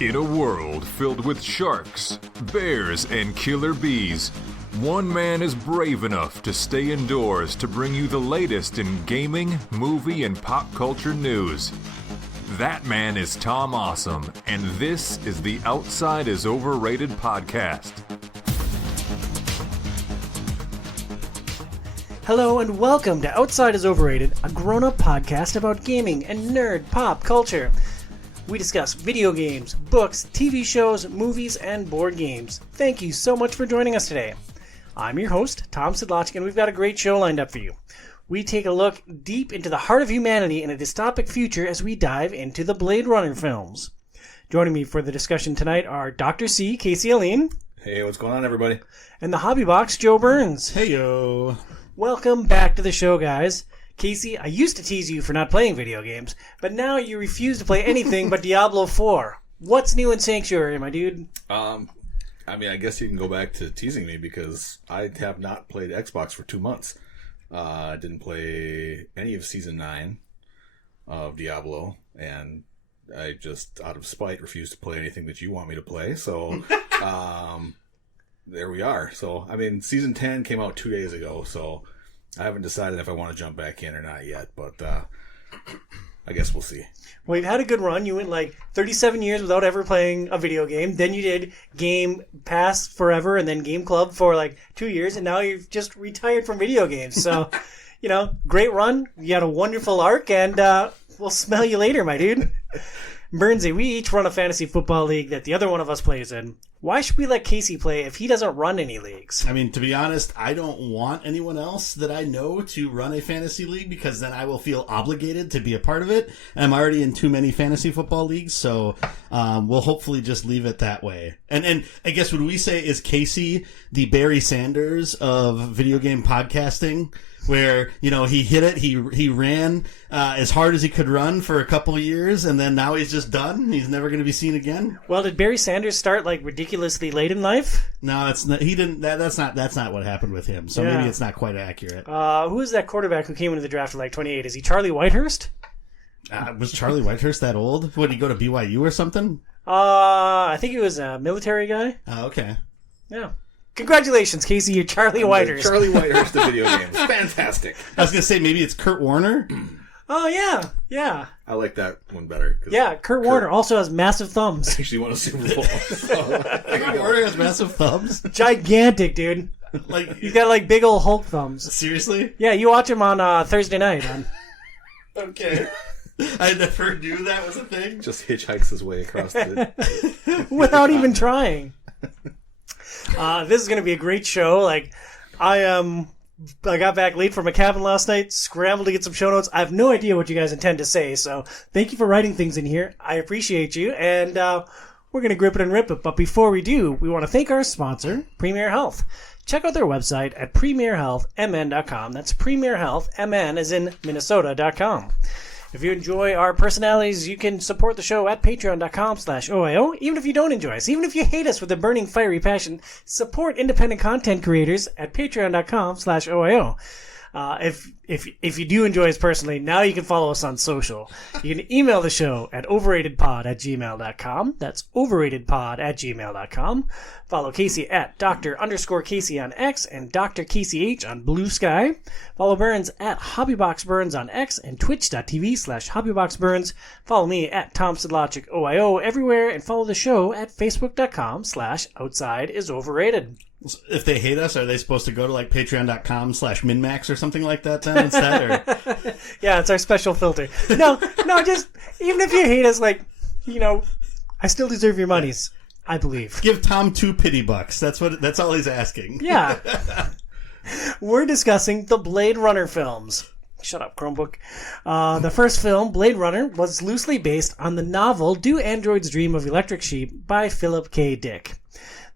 In a world filled with sharks, bears, and killer bees, one man is brave enough to stay indoors to bring you the latest in gaming, movie, and pop culture news. That man is Tom Awesome, and this is the Outside is Overrated podcast. Hello and welcome to Outside is Overrated, a grown-up podcast about gaming and nerd pop culture. We discuss video games, books, TV shows, movies, and board games. Thank you so much for joining us today. I'm your host, Tom Sidlotchik, and we've got a great show lined up for you. We take a look deep into the heart of humanity in a dystopic future as we dive into the Blade Runner films. Joining me for the discussion tonight are Dr. C, Casey Aline. Hey, what's going on, everybody? And the Hobby Box, Joe Burns. Hey, yo. Welcome back to the show, guys. Casey, I used to tease you for not playing video games, but now you refuse to play anything but Diablo 4. What's new in Sanctuary, my dude? I guess you can go back to teasing me because I have not played Xbox for 2 months. I didn't play any of Season 9 of Diablo, and I just, out of spite, refuse to play anything that you want me to play, so there we are. So, Season 10 came out 2 days ago, so I haven't decided if I want to jump back in or not yet, but I guess we'll see. Well, you've had a good run. You went like 37 years without ever playing a video game. Then you did Game Pass forever and then Game Club for like 2 years, and now you've just retired from video games. So, great run. You had a wonderful arc, and we'll smell you later, my dude. Burnsy, we each run a fantasy football league that the other one of us plays in. Why should we let Casey play if he doesn't run any leagues? To be honest, I don't want anyone else that I know to run a fantasy league because then I will feel obligated to be a part of it. I'm already in too many fantasy football leagues, so we'll hopefully just leave it that way. And I guess what we say is Casey, the Barry Sanders of video game podcasting, where, he hit it, he ran as hard as he could run for a couple of years, and then now he's just done. He's never going to be seen again. Well, did Barry Sanders start like ridiculously late in life? No, it's not, he didn't. That's not what happened with him. So maybe it's not quite accurate. Who is that quarterback who came into the draft at like 28? Is he Charlie Whitehurst? Was Charlie Whitehurst that old? Would he go to BYU or something? I think he was a military guy. Oh, okay. Yeah. Congratulations, Casey, you're Charlie Whitehurst. Charlie Whitehurst of video games. Fantastic. I was going to say maybe it's Kurt Warner. Oh, yeah. I like that one better. Yeah, Kurt Warner also has massive thumbs. Actually won a Super Bowl. Kurt Warner has massive thumbs? Gigantic, dude. He's got like big old Hulk thumbs. Seriously? Yeah, you watch him on Thursday night. Okay. I never knew that was a thing. Just hitchhikes his way across the... Without even trying. This is going to be a great show. I got back late from a cabin last night, scrambled to get some show notes. I have no idea what you guys intend to say, so thank you for writing things in here. I appreciate you, and we're going to grip it and rip it. But before we do, we want to thank our sponsor, Premier Health. Check out their website at premierhealthmn.com. That's Premier Health, MN as in Minnesota.com. If you enjoy our personalities, you can support the show at patreon.com/OiO. Even if you don't enjoy us, even if you hate us with a burning, fiery passion, support independent content creators at patreon.com/OiO. If you do enjoy us personally, now you can follow us on social. You can email the show at overratedpod@gmail.com. That's overratedpod@gmail.com. Follow Casey at Dr._Casey on X and Dr. Casey H on Blue Sky. Follow Burns at HobbyBoxBurns on X and twitch.tv/HobbyBoxBurns. Follow me at Tom Sidlotchik OiO everywhere, and follow the show at Facebook.com/OutsideIsOverrated. If they hate us, are they supposed to go to patreon.com/minmax or something like that then instead? Or? Yeah, it's our special filter. No, just even if you hate us, I still deserve your monies, I believe. Give Tom 2 pity bucks. That's all he's asking. Yeah. We're discussing the Blade Runner films. Shut up, Chromebook. The first film, Blade Runner, was loosely based on the novel Do Androids Dream of Electric Sheep by Philip K. Dick.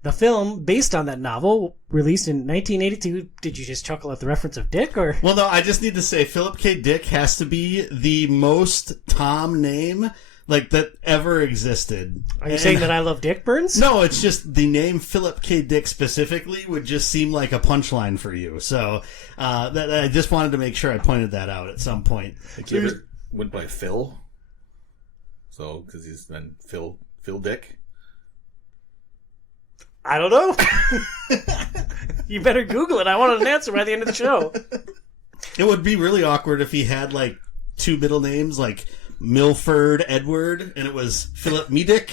The film, based on that novel, released in 1982. Did you just chuckle at the reference of Dick, or? Well, no, I just need to say Philip K. Dick has to be the most Tom name that ever existed. Are you saying that I love Dick, Burns? No, it's just the name Philip K. Dick specifically would just seem like a punchline for you. So I just wanted to make sure I pointed that out at some point. You ever went by Phil? So, because he's been Phil Phil Dick? I don't know. You better Google it. I wanted an answer by the end of the show. It would be really awkward if he had like two middle names, like Milford Edward, and it was Philip Medick.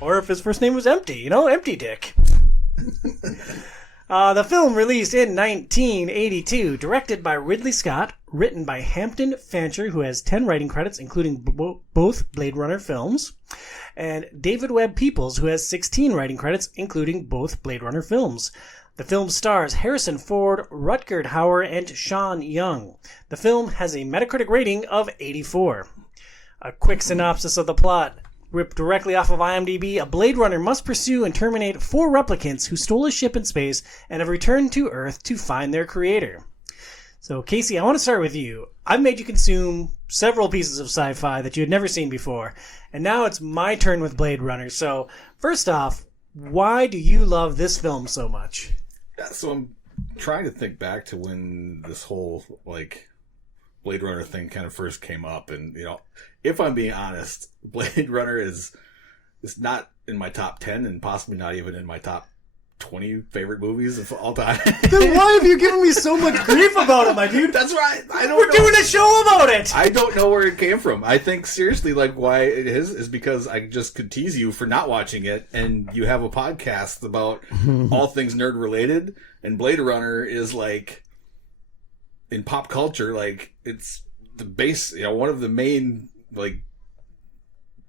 Or if his first name was Empty, Empty Dick. The film released in 1982, directed by Ridley Scott, written by Hampton Fancher, who has 10 writing credits, including both Blade Runner films, and David Webb Peoples, who has 16 writing credits, including both Blade Runner films. The film stars Harrison Ford, Rutger Hauer, and Sean Young. The film has a Metacritic rating of 84. A quick synopsis of the plot. Ripped directly off of IMDb, a Blade Runner must pursue and terminate 4 replicants who stole a ship in space and have returned to Earth to find their creator. So, Casey, I want to start with you. I've made you consume several pieces of sci-fi that you had never seen before, and now it's my turn with Blade Runner. So, first off, why do you love this film so much? Yeah, so I'm trying to think back to when this whole, Blade Runner thing kind of first came up, and, if I'm being honest, Blade Runner is not in my top 10 and possibly not even in my top 20 favorite movies of all time. Then why have you given me so much grief about it, my dude? That's right. We're doing a show about it. I don't know where it came from. I think seriously, why it is because I just could tease you for not watching it, and you have a podcast about all things nerd related, and Blade Runner is in pop culture, it's the base, one of the main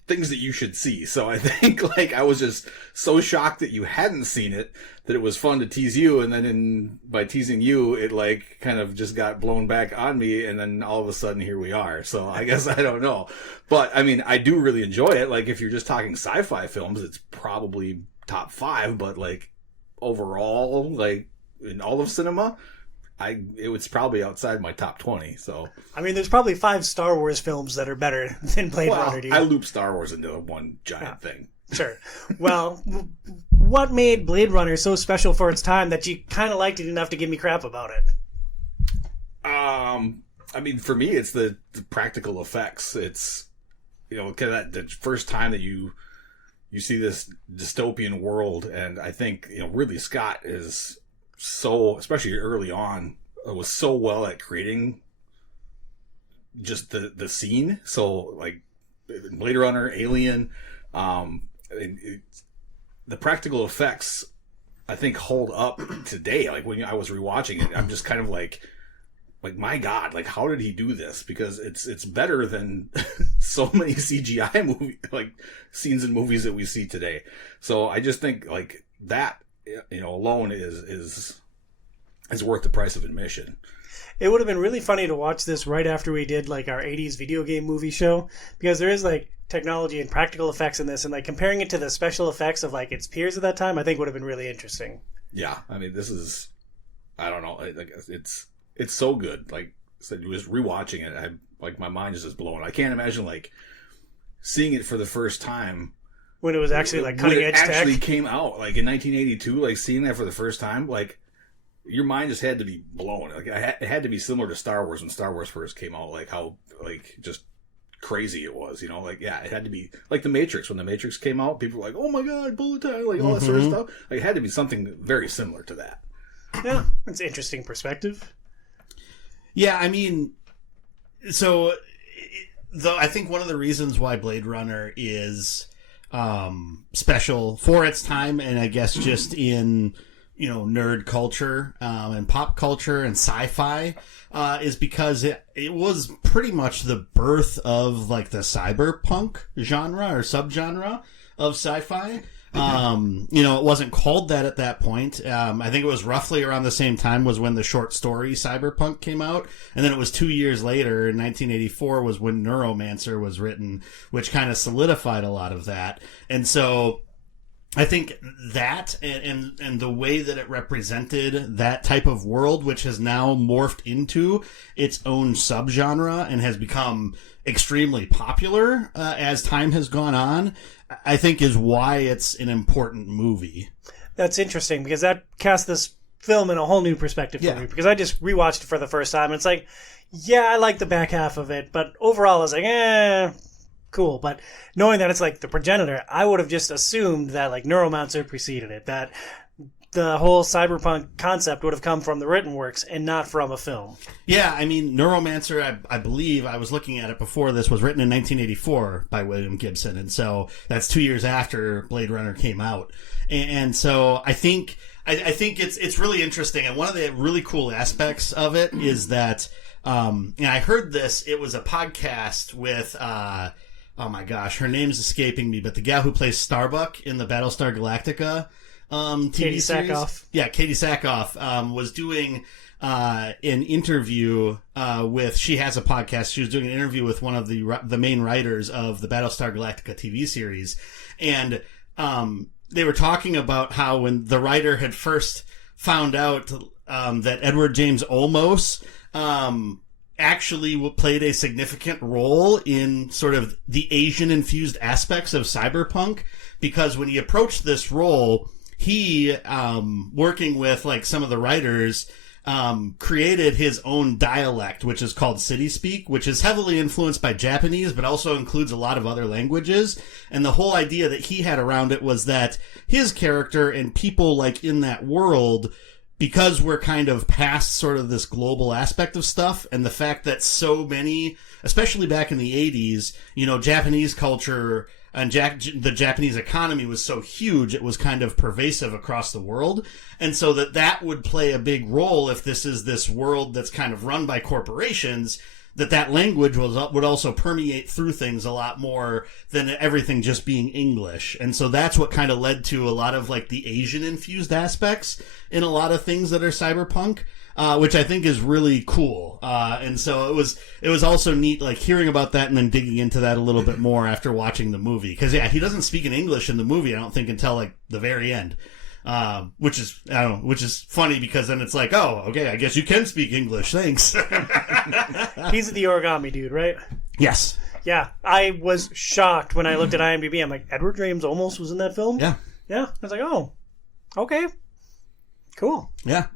things that you should see. So I think I was just so shocked that you hadn't seen it that it was fun to tease you, and then by teasing you it kind of just got blown back on me, and then all of a sudden here we are. So I guess I don't know, but I mean, I do really enjoy it. If you're just talking sci-fi films, it's probably top 5, but overall, in all of cinema, it was probably outside my top 20. So I mean, there's probably 5 Star Wars films that are better than Blade Runner. I loop Star Wars into one giant thing. Sure. Well, what made Blade Runner so special for its time that you kind of liked it enough to give me crap about it? I mean, for me, it's the practical effects. It's the first time that you see this dystopian world, and I think Ridley Scott is so, especially early on, was so well at creating just the scene. So Blade Runner, Alien, the practical effects I think hold up today. When I was rewatching it, I'm just kind of my God, how did he do this? Because it's better than so many CGI movie scenes in movies that we see today. So I just think that alone is worth the price of admission. It would have been really funny to watch this right after we did our 80s video game movie show, because there is technology and practical effects in this, and comparing it to the special effects of its peers at that time, I think would have been really interesting. Yeah, I mean, this is, I don't know, it's so good. So just rewatching it, my mind is just blown. I can't imagine seeing it for the first time when it was actually cutting edge tech. When it actually came out, in 1982, seeing that for the first time, your mind just had to be blown. It had to be similar to Star Wars when Star Wars first came out, how just crazy it was, yeah, it had to be The Matrix. When The Matrix came out, people were oh my God, bullet time, all that sort of stuff. It had to be something very similar to that. Yeah, it's an interesting perspective. Yeah, I mean, so though I think one of the reasons why Blade Runner is special for its time, and I guess just in nerd culture and pop culture and sci-fi, is because it was pretty much the birth of the cyberpunk genre or subgenre of sci-fi. It wasn't called that at that point. I think it was roughly around the same time was when the short story Cyberpunk came out. And then it was 2 years later, in 1984, was when Neuromancer was written, which kind of solidified a lot of that. And so I think that and the way that it represented that type of world, which has now morphed into its own subgenre and has become extremely popular as time has gone on, I think is why it's an important movie. That's interesting, because that casts this film in a whole new perspective for me because I just rewatched it for the first time. And it's like, yeah, I like the back half of it, but overall I was like, cool. But knowing that it's like the progenitor, I would have just assumed that like Neuromancer preceded it, that the whole cyberpunk concept would have come from the written works and not from a film. Yeah, I mean, Neuromancer, I believe, I was looking at it before this, was written in 1984 by William Gibson, and so that's 2 years after Blade Runner came out. And so I think it's really interesting, and one of the really cool aspects of it is that, and I heard this, it was a podcast with, oh my gosh, her name's escaping me, but the gal who plays Starbuck in the Battlestar Galactica TV Katie series. Sackhoff. Yeah, Katie Sackhoff was doing an interview with. She has a podcast. She was doing an interview with one of the main writers of the Battlestar Galactica TV series, and they were talking about how when the writer had first found out that Edward James Olmos actually played a significant role in sort of the Asian-infused aspects of cyberpunk, because when he approached this role, he, working with like some of the writers, created his own dialect, which is called City Speak, which is heavily influenced by Japanese, but also includes a lot of other languages. And the whole idea that he had around it was that his character and people like in that world, because we're kind of past sort of this global aspect of stuff, and the fact that so many, especially back in the 80s, you know, Japanese culture and the Japanese economy was so huge, it was kind of pervasive across the world. And so that would play a big role if this is this world that's kind of run by corporations, that language would also permeate through things a lot more than everything just being English. And so that's what kind of led to a lot of like the Asian infused aspects in a lot of things that are cyberpunk. Which I think is really cool. And so it was also neat, like hearing about that and then digging into that a little bit more after watching the movie. Cause yeah, he doesn't speak in English in the movie, I don't think, until like the very end. Which is funny because then it's like, oh, okay, I guess you can speak English. Thanks. He's the origami dude, right? Yes. Yeah. I was shocked when I looked at IMDb. I'm like, Edward James Olmos was in that film? Yeah. Yeah. I was like, oh, okay. Cool. Yeah.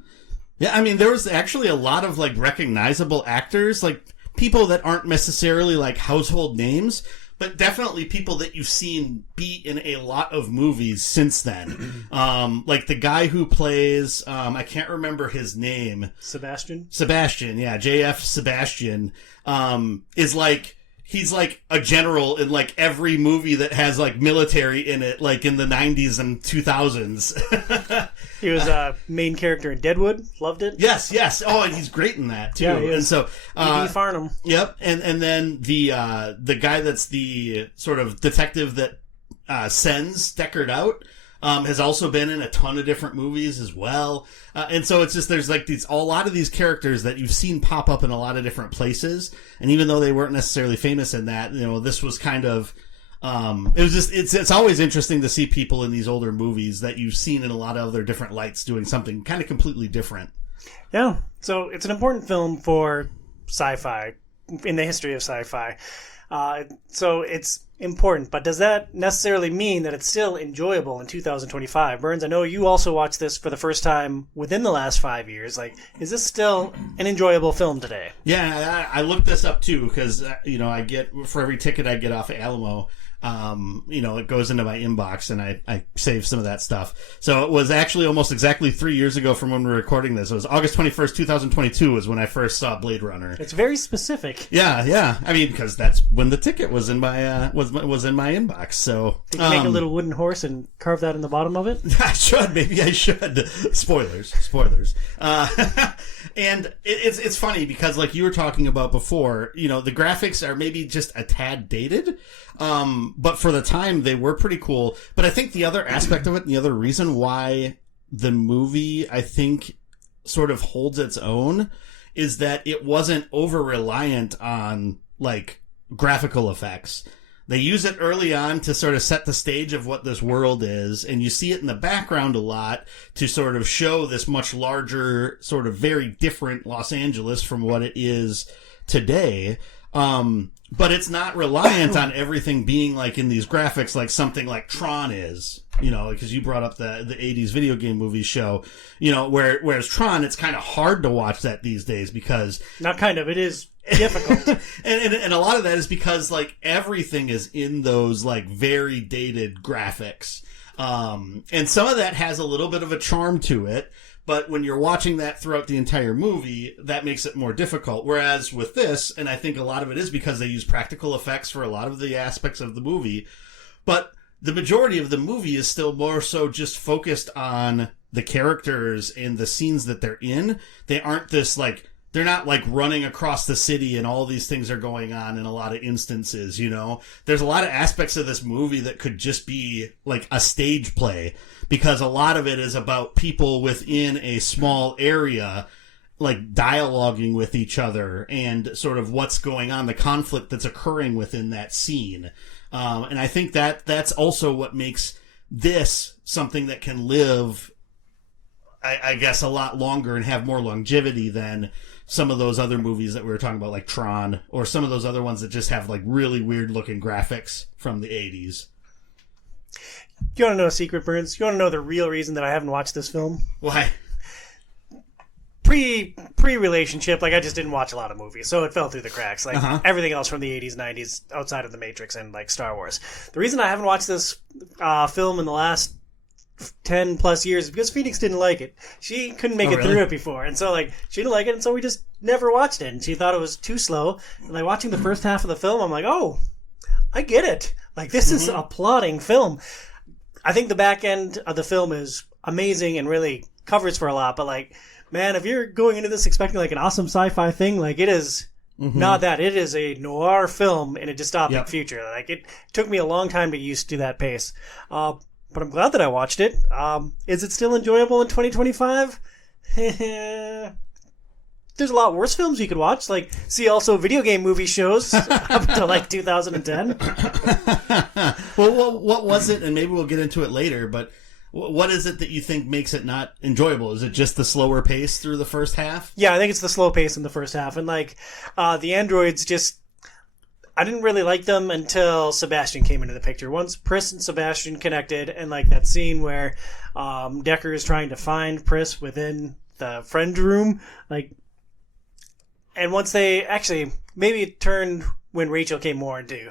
Yeah, I mean, there was actually a lot of, like, recognizable actors, like, people that aren't necessarily, like, household names, but definitely people that you've seen be in a lot of movies since then. Like, the guy who plays, I can't remember his name. Sebastian, yeah. J.F. Sebastian, is, like, he's like a general in like every movie that has like military in it, like in the 90s and 2000s. He was a main character in Deadwood. Loved it. Yes. Oh, and he's great in that too. Yeah, he is. And so E.D. Farnham. Yep. And then the guy that's the sort of detective that sends Deckard out has also been in a ton of different movies as well. And so it's just, there's like a lot of these characters that you've seen pop up in a lot of different places. And even though they weren't necessarily famous in that, you know, this was kind of, it's always interesting to see people in these older movies that you've seen in a lot of other different lights doing something kind of completely different. Yeah. So it's an important film for sci-fi, in the history of sci-fi. So it's important, but does that necessarily mean that it's still enjoyable in 2025? Burns, I know you also watched this for the first time within the last 5 years. Like, is this still an enjoyable film today? Yeah, I looked this up too because, you know, I get, for every ticket I get off of Alamo, you know, it goes into my inbox and I save some of that stuff. So it was actually almost exactly 3 years ago from when we were recording this. It was August 21st, 2022 was when I first saw Blade Runner. It's very specific. Yeah. I mean, because that's when the ticket was in my, was in my inbox. So. Did you make a little wooden horse and carve that in the bottom of it? Maybe I should. Spoilers. And it's funny because like you were talking about before, you know, the graphics are maybe just a tad dated. But for the time they were pretty cool. But I think the other aspect of it, and the other reason why the movie, I think, sort of holds its own is that it wasn't over reliant on like graphical effects. They use it early on to sort of set the stage of what this world is, and you see it in the background a lot to sort of show this much larger, sort of very different Los Angeles from what it is today. But it's not reliant on everything being like in these graphics, like something like Tron is, you know, because you brought up the 80s video game movie show, you know, whereas Tron, it's kind of hard to watch that these days because... Not kind of, it is difficult. and a lot of that is because, like, everything is in those, like, very dated graphics. And some of that has a little bit of a charm to it. But when you're watching that throughout the entire movie, that makes it more difficult. Whereas with this, and I think a lot of it is because they use practical effects for a lot of the aspects of the movie, but the majority of the movie is still more so just focused on the characters and the scenes that they're in. They aren't this, like, they're not, like, running across the city and all these things are going on in a lot of instances, you know? There's a lot of aspects of this movie that could just be, like, a stage play, because a lot of it is about people within a small area, like, dialoguing with each other and sort of what's going on, the conflict that's occurring within that scene. And I think that's also what makes this something that can live, I guess, a lot longer and have more longevity than some of those other movies that we were talking about, like Tron, or some of those other ones that just have, like, really weird-looking graphics from the 80s. You want to know a secret, Burns? You want to know the real reason that I haven't watched this film? Why? Pre-relationship, like, I just didn't watch a lot of movies, so it fell through the cracks. Like, everything else from the 80s, 90s, outside of The Matrix and, like, Star Wars. The reason I haven't watched this film in the last 10 plus years because Phoenix didn't like it. She couldn't make it through it before, and so, like, she didn't like it, and so we just never watched it, and she thought it was too slow. And, like, watching the first half of the film, I'm like, oh, I get it. Like, this is a plotting film. I think the back end of the film is amazing and really covers for a lot, but, like, man, if you're going into this expecting, like, an awesome sci-fi thing, like, it is not that. It is a noir film in a dystopic future. Like, it took me a long time to get used to that pace. But I'm glad that I watched it. Is it still enjoyable in 2025? There's a lot worse films you could watch. Like, see also video game movie shows up until, like, 2010. Well, what was it? And maybe we'll get into it later, but what is it that you think makes it not enjoyable? Is it just the slower pace through the first half? Yeah, I think it's the slow pace in the first half. And, like, the androids just... I didn't really like them until Sebastian came into the picture. Once Pris and Sebastian connected, and, like, that scene where Decker is trying to find Pris within the friend room, like, and once they actually, maybe it turned when Rachel came more into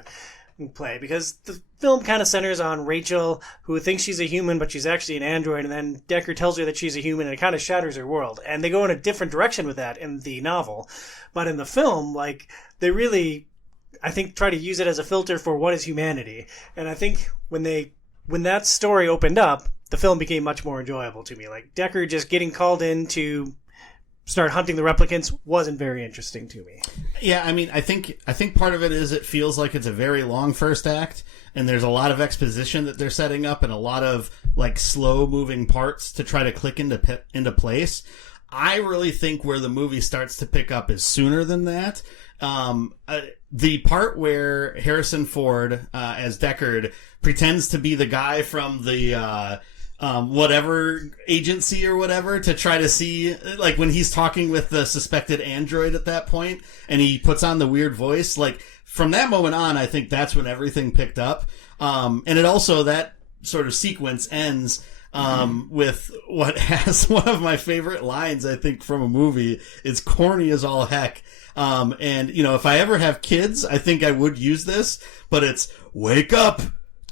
play, because the film kind of centers on Rachel, who thinks she's a human, but she's actually an android, and then Decker tells her that she's a human, and it kind of shatters her world. And they go in a different direction with that in the novel. But in the film, like, they really... I think try to use it as a filter for what is humanity. And I think when that story opened up, the film became much more enjoyable to me. Like, Decker just getting called in to start hunting the replicants wasn't very interesting to me. Yeah, I mean, I think part of it is it feels like it's a very long first act, and there's a lot of exposition that they're setting up and a lot of, like, slow moving parts to try to click into place. I really think where the movie starts to pick up is sooner than that. The part where Harrison Ford, as Deckard, pretends to be the guy from the, whatever agency or whatever to try to see, like, when he's talking with the suspected android at that point, and he puts on the weird voice, like, from that moment on, I think that's when everything picked up. And it also, that sort of sequence ends with what has one of my favorite lines, I think, from a movie. It's corny as all heck. And, you know, if I ever have kids, I think I would use this, but it's, wake up,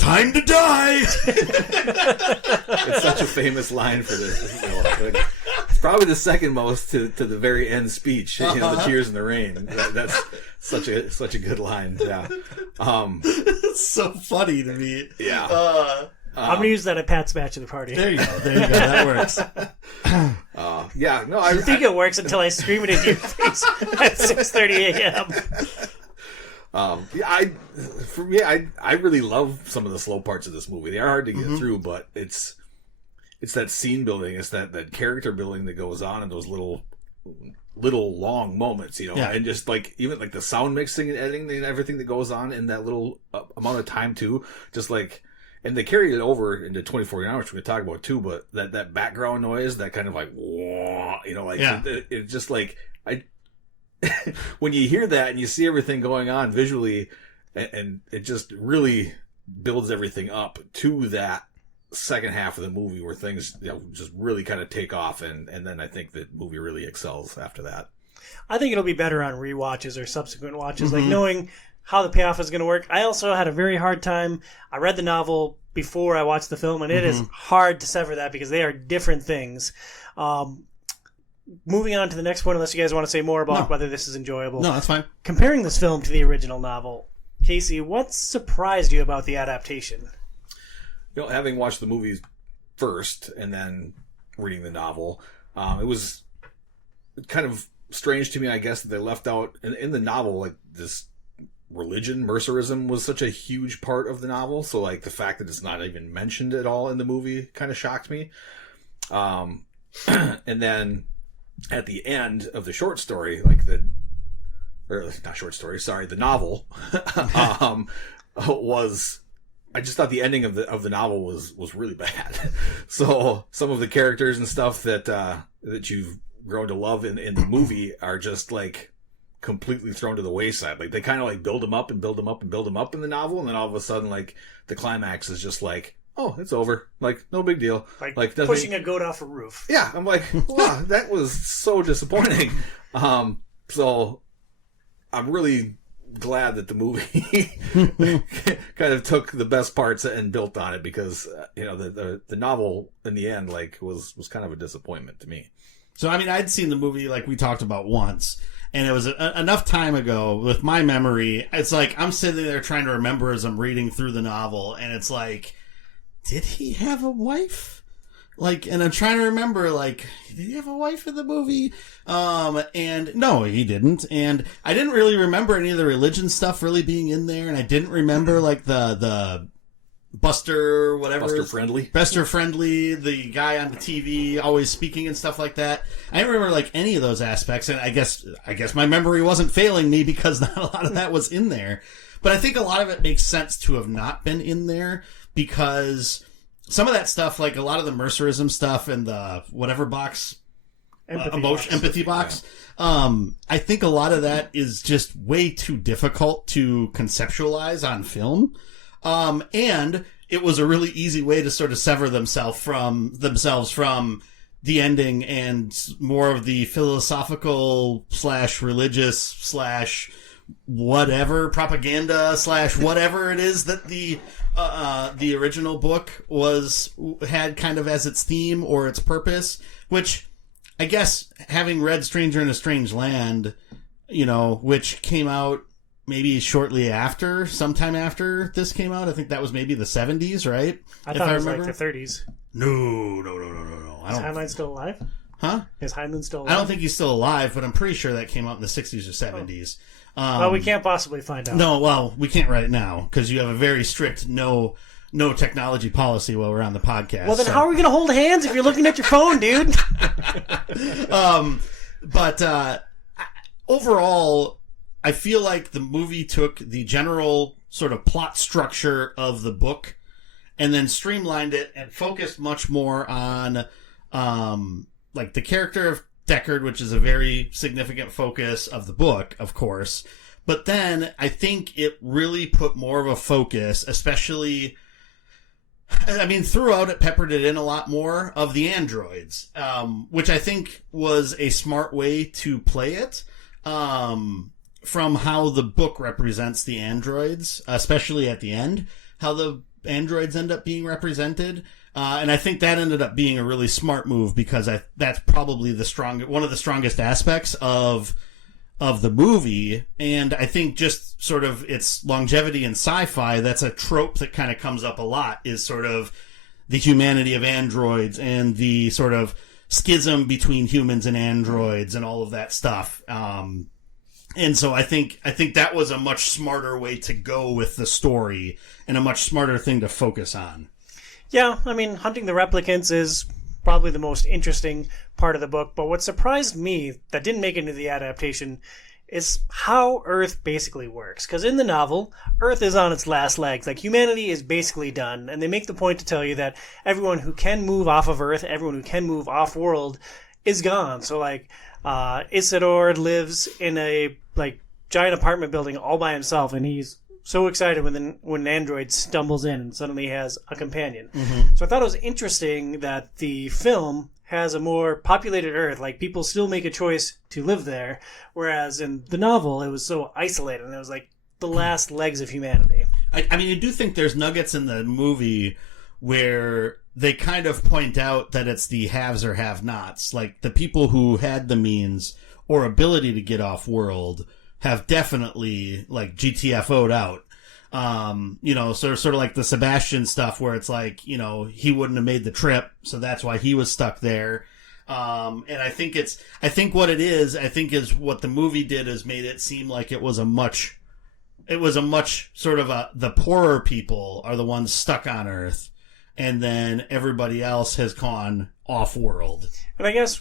time to die. It's such a famous line for this. You know, like, it's probably the second most to the very end speech, you know, the cheers in the rain. That's such a good line. Yeah. It's so funny to me. Yeah. I'm going to use that at Pat's Match of the Party. There you go. That works. Yeah, no, I think it works until I scream it in your face at 6:30 a.m. For me, I really love some of the slow parts of this movie. They are hard to get through, but it's that scene building, it's that character building that goes on in those little long moments, you know, and just, like, even, like, the sound mixing and editing and everything that goes on in that little amount of time too, just, like. And they carried it over into 24 hours, which we could talk about too, but that background noise, that kind of, like, you know, like, it just, like, when you hear that and you see everything going on visually, and it just really builds everything up to that second half of the movie where things just really kind of take off, and then I think the movie really excels after that. I think it'll be better on rewatches or subsequent watches, like knowing how the payoff is going to work. I also had a very hard time. I read the novel before I watched the film, and it is hard to sever that because they are different things. Moving on to the next point, unless you guys want to say more about whether this is enjoyable. No, that's fine. Comparing this film to the original novel, Casey, what surprised you about the adaptation? Having watched the movies first and then reading the novel, it was kind of strange to me, I guess, that they left out in the novel, like, this religion, mercerism was such a huge part of the novel. So, like, the fact that it's not even mentioned at all in the movie kind of shocked me. And then at the end of the short story, the novel, I just thought the ending of the novel was really bad. So some of the characters and stuff that you've grown to love in the movie are just like completely thrown to the wayside. Like, they kind of like build them up and build them up and build them up in the novel, and then all of a sudden, like, the climax is just like, oh, it's over. Like, no big deal. Like pushing a goat off a roof. Yeah, I'm like, wow, that was so disappointing. So I'm really glad that the movie kind of took the best parts and built on it, because the novel in the end was kind of a disappointment to me. So I mean, I'd seen the movie like we talked about once, and it was enough time ago with my memory. It's like I'm sitting there trying to remember as I'm reading through the novel, and it's like, did he have a wife? Like, and I'm trying to remember, like, did he have a wife in the movie? And no, he didn't. And I didn't really remember any of the religion stuff really being in there. And I didn't remember, like, the Buster Friendly, the guy on the TV always speaking and stuff like that. I didn't remember, like, any of those aspects. And I guess my memory wasn't failing me because not a lot of that was in there. But I think a lot of it makes sense to have not been in there, because some of that stuff, like a lot of the mercerism stuff and the whatever box, empathy box, I think a lot of that is just way too difficult to conceptualize on film. And it was a really easy way to sort of sever themselves from the ending and more of the philosophical / religious / whatever propaganda / whatever it is that the original book had kind of as its theme or its purpose, which I guess, having read Stranger in a Strange Land, which came out maybe sometime after this came out. I think that was maybe the 70s, right? I thought it was like the 30s. No. Is Heinlein still alive? Huh? Is Heinlein still alive? I don't think he's still alive, but I'm pretty sure that came out in the 60s or 70s. Well, we can't possibly find out. No, well, we can't right now, because you have a very strict no technology policy while we're on the podcast. Well, then how are we going to hold hands if you're looking at your phone, dude? But overall, I feel like the movie took the general sort of plot structure of the book and then streamlined it and focused much more on like the character of Deckard, which is a very significant focus of the book, of course. But then I think it really put more of a focus, especially, I mean, throughout it peppered it in a lot more of the androids, which I think was a smart way to play it, from how the book represents the androids, especially at the end, how the androids end up being represented. And I think that ended up being a really smart move, because that's probably one of the strongest aspects of the movie. And I think just sort of its longevity in sci-fi, that's a trope that kind of comes up a lot, is sort of the humanity of androids and the sort of schism between humans and androids and all of that stuff. And so I think that was a much smarter way to go with the story and a much smarter thing to focus on. Yeah, I mean, hunting the replicants is probably the most interesting part of the book, but what surprised me that didn't make it into the adaptation is how Earth basically works. Because in the novel, Earth is on its last legs. Like, humanity is basically done, and they make the point to tell you that everyone who can move off of Earth, everyone who can move off-world, is gone. So, like, Isidore lives in a giant apartment building all by himself, and he's so excited when an android stumbles in and suddenly has a companion. So I thought it was interesting that the film has a more populated Earth. Like, people still make a choice to live there, whereas in the novel, it was so isolated, and it was like the last legs of humanity. I mean, I do think there's nuggets in the movie where they kind of point out that it's the haves or have-nots. Like, the people who had the means or ability to get off world have definitely, like, GTFO'd out. Sort of like the Sebastian stuff where it's like, he wouldn't have made the trip, so that's why he was stuck there. And I think what it is what the movie did is made it seem like it was a much sort of the poorer people are the ones stuck on Earth, and then everybody else has gone off-world. And I guess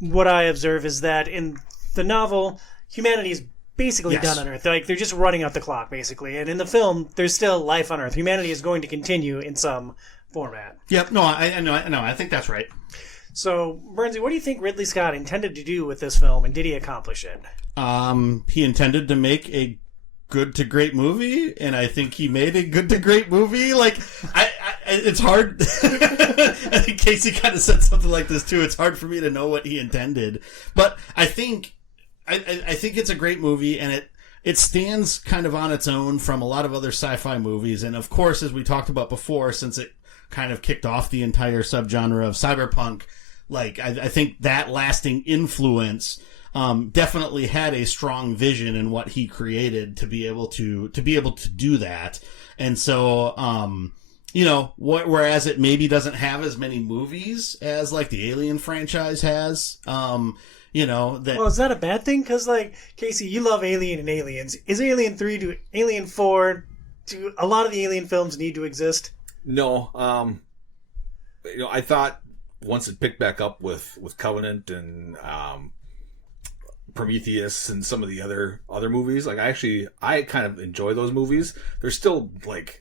what I observe is that in the novel, humanity's basically done on Earth. Like, they're just running out the clock, basically. And in the film, there's still life on Earth. Humanity is going to continue in some format. Yep. No, I know. I think that's right. So, Bernsey, what do you think Ridley Scott intended to do with this film, and did he accomplish it? He intended to make a good to great movie, and I think he made a good to great movie. Like, it's hard. I think Casey kind of said something like this too. It's hard for me to know what he intended, but I think it's a great movie, and it stands kind of on its own from a lot of other sci-fi movies. And of course, as we talked about before, since it kind of kicked off the entire subgenre of cyberpunk, like, I think that lasting influence definitely had a strong vision in what he created to be able to do that. And so, whereas it maybe doesn't have as many movies as like the Alien franchise has, Well, is that a bad thing? Because, like, Casey, you love Alien and Aliens. Is Alien 3, do Alien 4, do a lot of the Alien films need to exist? No. I thought once it picked back up with Covenant and Prometheus and some of the other movies, like, I kind of enjoy those movies. They're still, like,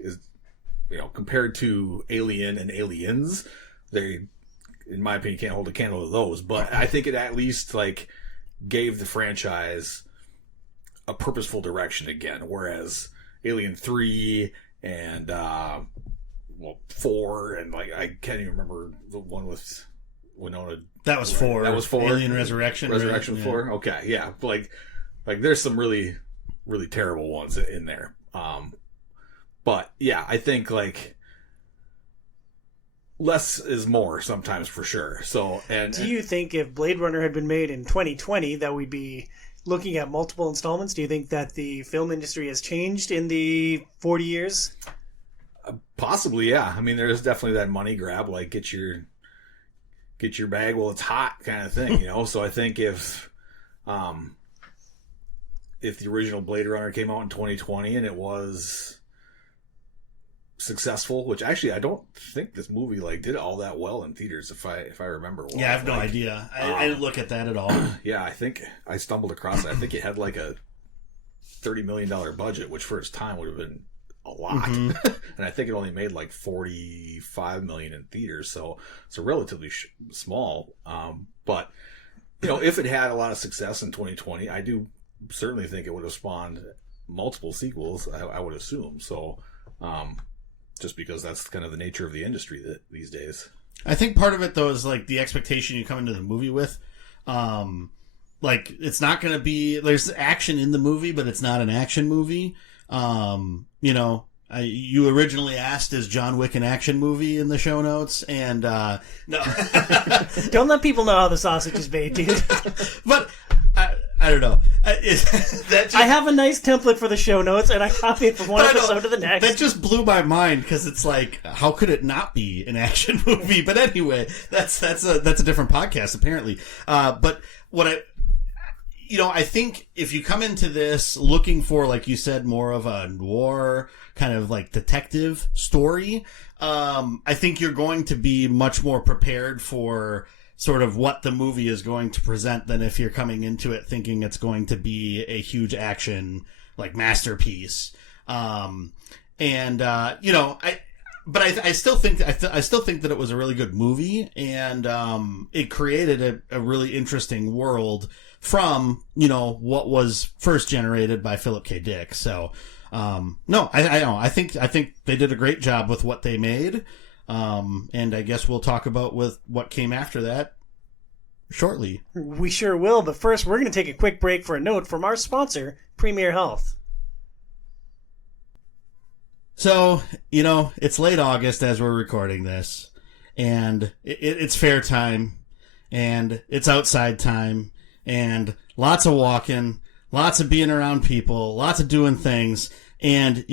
compared to Alien and Aliens, they, in my opinion, can't hold a candle to those. But I think it at least, like, gave the franchise a purposeful direction again. Whereas Alien 3 and 4 and, like, I can't even remember the one with Winona. That was 4. That was 4. Alien Resurrection. Resurrection right? 4. Yeah. Okay, yeah. But like there's some really, really terrible ones in there. But yeah, I think, like, less is more sometimes, for sure. So, do you think if Blade Runner had been made in 2020 that we'd be looking at multiple installments? Do you think that the film industry has changed in the 40 years? Possibly, yeah. I mean, there's definitely that money grab, like, get your bag while it's hot kind of thing, So I think if the original Blade Runner came out in 2020 and it was successful, which actually I don't think this movie, like, did all that well in theaters, if I remember well. Yeah, I have no idea. I didn't look at that at all. Yeah, I think I stumbled across it. I think it had like a $30 million budget, which for its time would have been a lot. And I think it only made like $45 million in theaters, so it's a relatively small. But if it had a lot of success in 2020, I do certainly think it would have spawned multiple sequels. I would assume so. Just because that's kind of the nature of the industry these days. I think part of it, though, is like the expectation you come into the movie with. Like, it's not going to be, there's action in the movie, but it's not an action movie. You originally asked, is John Wick an action movie in the show notes? And, no. Don't let people know how the sausage is made, dude. But, I don't know. I have a nice template for the show notes, and I copy it from one episode to the next. That just blew my mind, because it's like, how could it not be an action movie? But anyway, that's a different podcast, apparently. But what I think if you come into this looking for, like you said, more of a noir kind of like detective story, I think you're going to be much more prepared for sort of what the movie is going to present than if you're coming into it thinking it's going to be a huge action, like, masterpiece. but I still think that it was a really good movie, and it created a really interesting world from what was first generated by Philip K. Dick. So no, I think they did a great job with what they made, and I guess we'll talk about with what came after that shortly. We sure will, but first we're going to take a quick break for a note from our sponsor, Premier Health. So, it's late August as we're recording this, and it's fair time, and it's outside time, and lots of walking, lots of being around people, lots of doing things, and,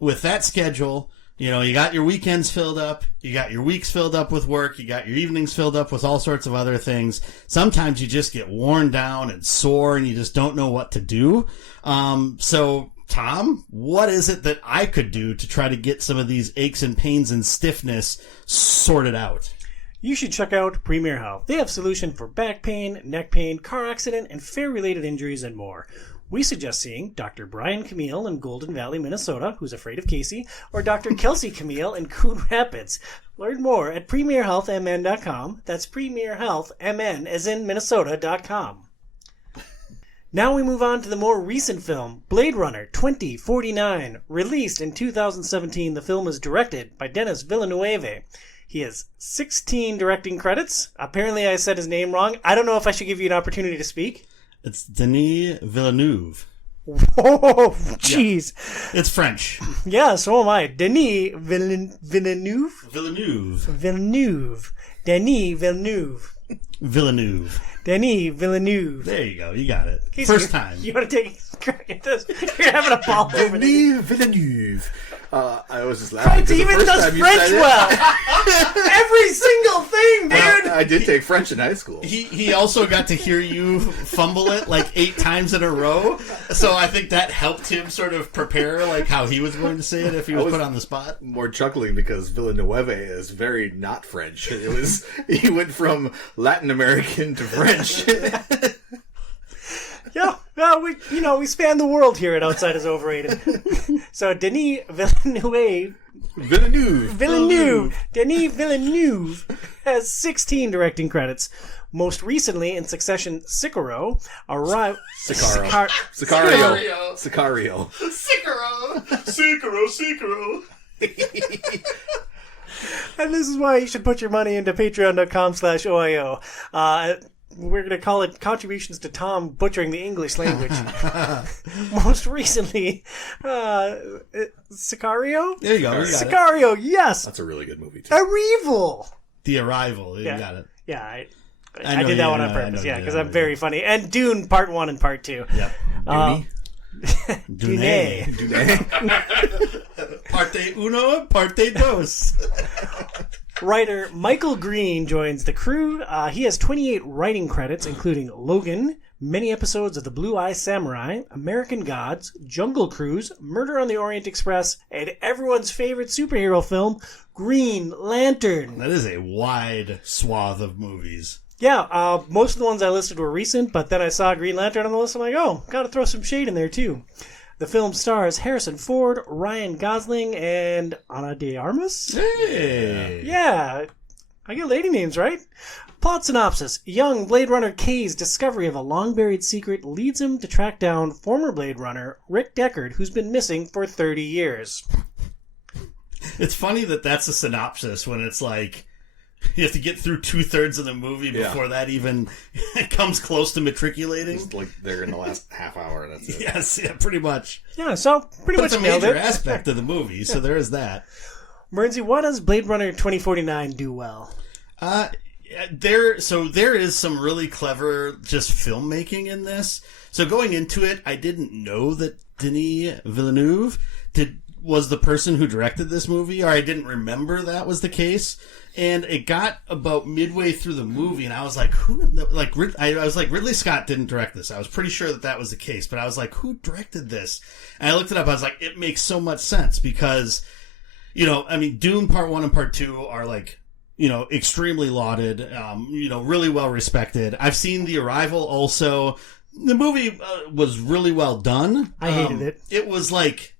with that schedule, you got your weekends filled up, you got your weeks filled up with work, you got your evenings filled up with all sorts of other things. Sometimes you just get worn down and sore, and you just don't know what to do. So, Tom, what is it that I could do to try to get some of these aches and pains and stiffness sorted out? You should check out Premier Health. They have solution for back pain, neck pain, car accident, and fair-related injuries and more. We suggest seeing Dr. Brian Camille in Golden Valley, Minnesota, who's afraid of Casey, or Dr. Kelsey Camille in Coon Rapids. Learn more at premierhealthmn.com. That's premierhealthmn as in Minnesota.com. Now we move on to the more recent film, Blade Runner 2049. Released in 2017, the film is directed by Denis Villeneuve. He has 16 directing credits. Apparently I said his name wrong. I don't know if I should give you an opportunity to speak. It's Denis Villeneuve. Oh, jeez. Yeah. It's French. Yeah, so am I. Denis Villeneuve? Villeneuve. Villeneuve. Denis Villeneuve. Villeneuve. Denis Villeneuve. There you go. You got it. First time. You want to take a crack at this? You're having a ball over there. Denis Villeneuve. I was just laughing. Frank even does French well. Every single thing, dude. Well, I did take French in high school. He also got to hear you fumble it like 8 times in a row. So I think that helped him sort of prepare like how he was going to say it if he was put on the spot. More chuckling because Villeneuve is very not French. He went from Latin American to French. Yeah, well, we span the world here at Outside is Overrated. So Denis Villeneuve. Denis Villeneuve has 16 directing credits. Most recently, in succession, Sicario. And this is why you should put your money into patreon.com/OiO. We're going to call it Contributions to Tom Butchering the English Language. Most recently, Sicario? There you go. Sicario, yes. That's a really good movie, too. Arrival. The Arrival. You got it. Yeah, I did that one on purpose. Yeah, because I'm very funny. And Dune Part 1 and Part 2. Yep. Dune. Parte uno, parte dos. Writer Michael Green joins the crew. He has 28 writing credits, including Logan, many episodes of The Blue Eye Samurai, American Gods, Jungle Cruise, Murder on the Orient Express, and everyone's favorite superhero film, Green Lantern. That is a wide swath of movies. Yeah, most of the ones I listed were recent, but then I saw Green Lantern on the list. I'm like, oh, gotta throw some shade in there, too. The film stars Harrison Ford, Ryan Gosling, and Ana de Armas. Hey! Yeah, I get lady names right. Plot synopsis. Young Blade Runner K's discovery of a long-buried secret leads him to track down former Blade Runner Rick Deckard, who's been missing for 30 years. It's funny that that's a synopsis when it's like you have to get through 2/3 of the movie before that even comes close to matriculating. It's like they're in the last half hour. That's it. Yes, yeah, pretty much. Yeah, so pretty much it's a nailed major it. aspect of the movie, so there is that. Bernsey, what does Blade Runner 2049 do well? There is some really clever just filmmaking in this. So going into it, I didn't know that Denis Villeneuve was the person who directed this movie, or I didn't remember that was the case. And it got about midway through the movie, and I was like, I was like, Ridley Scott didn't direct this. I was pretty sure that was the case, but I was like, who directed this? And I looked it up. I was like, it makes so much sense because, Dune Part 1 and Part 2 are like, extremely lauded, really well respected. I've seen The Arrival also. The movie was really well done. I hated it. It was like,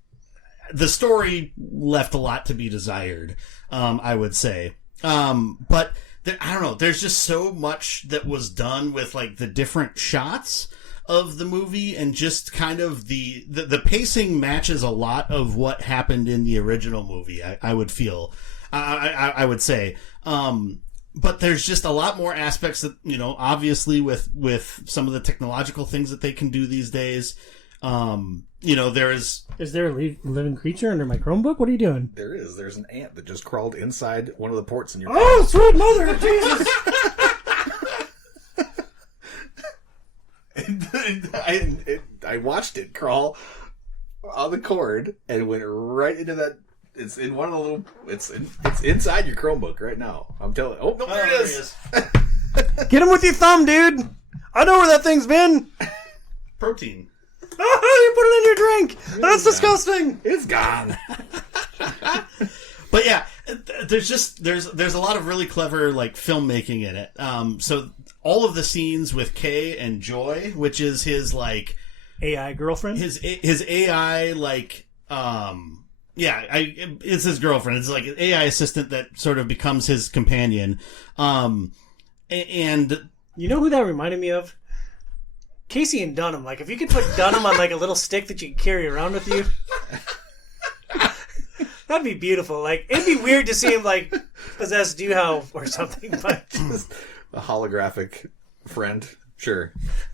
the story left a lot to be desired, I would say. But I don't know, there's just so much that was done with like the different shots of the movie, and just kind of the pacing matches a lot of what happened in the original movie, I would feel. I would say. But there's just a lot more aspects that, you know, obviously with some of the technological things that they can do these days. You know, Is there a living creature under my Chromebook? What are you doing? There is. There's an ant that just crawled inside one of the ports in your Oh, sweet mother of Jesus! I watched it crawl on the cord and went right into that. It's in one of the little. It's inside your Chromebook right now. I'm telling. Oh no, there it is. Get him with your thumb, dude. I know where that thing's been. protein. Oh, you put it in your drink. That's disgusting. It's gone. But yeah, there's a lot of really clever like filmmaking in it. So all of the scenes with Kay and Joy, which is his like AI girlfriend, his AI like it's his girlfriend. It's like an AI assistant that sort of becomes his companion. And you know who that reminded me of? Casey and Dunham. Like if you could put Dunham on like a little stick that you can carry around with you. That'd be beautiful. Like it'd be weird to see him like possess Duhau or something, but a holographic friend. Sure.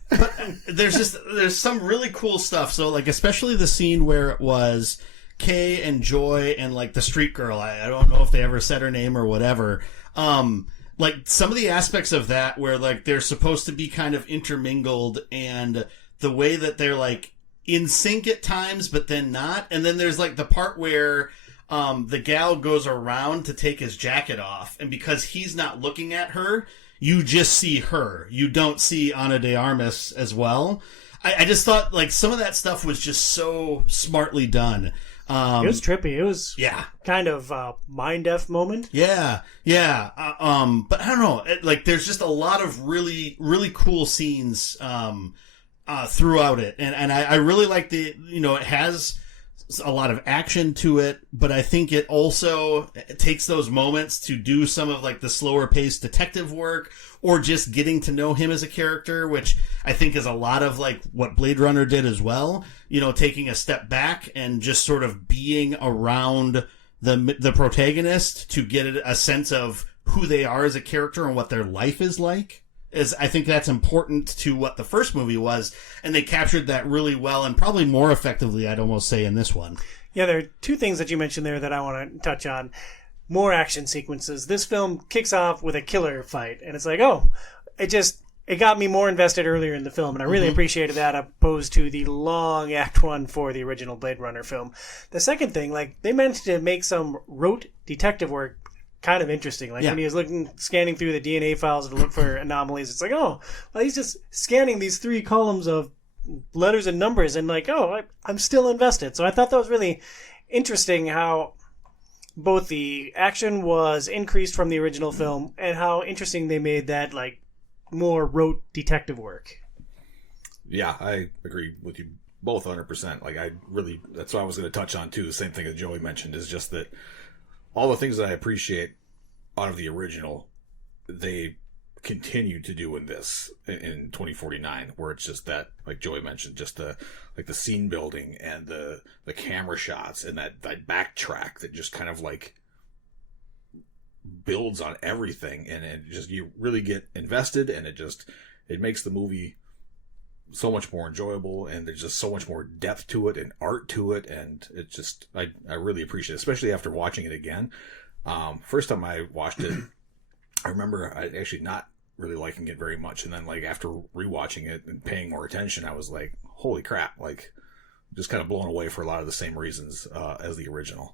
But there's some really cool stuff. So like especially the scene where it was Kay and Joy and like the street girl. I don't know if they ever said her name or whatever. Like some of the aspects of that where like they're supposed to be kind of intermingled, and the way that they're like in sync at times, but then not. And then there's like the part where the gal goes around to take his jacket off, and because he's not looking at her, you just see her. You don't see Ana de Armas as well. I just thought like some of that stuff was just so smartly done. It was trippy. It was kind of mind F moment. Yeah. But I don't know. Like there's just a lot of really, really cool scenes throughout it, and I really like it has a lot of action to it, but I think it also takes those moments to do some of like the slower paced detective work, or just getting to know him as a character, which I think is a lot of like what Blade Runner did as well. You know, taking a step back and just sort of being around the protagonist to get a sense of who they are as a character and what their life is like. I think that's important to what the first movie was, and they captured that really well, and probably more effectively, I'd almost say, in this one. Yeah, there are two things that you mentioned there that I want to touch on. More action sequences. This film kicks off with a killer fight, and it's like, it got me more invested earlier in the film, and I really appreciated that, opposed to the long Act 1 for the original Blade Runner film. The second thing, like, they managed to make some rote detective work kind of interesting. Like when he was scanning through the DNA files to look for anomalies, it's like, oh, well, he's just scanning these 3 columns of letters and numbers, and like, I'm still invested. So I thought that was really interesting how both the action was increased from the original film, and how interesting they made that like more rote detective work. Yeah, I agree with you both 100%. Like that's what I was going to touch on too. The same thing that Joey mentioned is just that all the things that I appreciate out of the original, they continue to do in this, in 2049, where it's just that, like Joey mentioned, just the scene building and the camera shots and that backtrack that just kind of like builds on everything, and it just, you really get invested, and it makes the movie so much more enjoyable, and there's just so much more depth to it and art to it, and it just, I really appreciate it, especially after watching it again. First time I watched it, I remember I actually not really liking it very much, and then like after rewatching it and paying more attention, I was like, holy crap, like just kind of blown away for a lot of the same reasons as the original.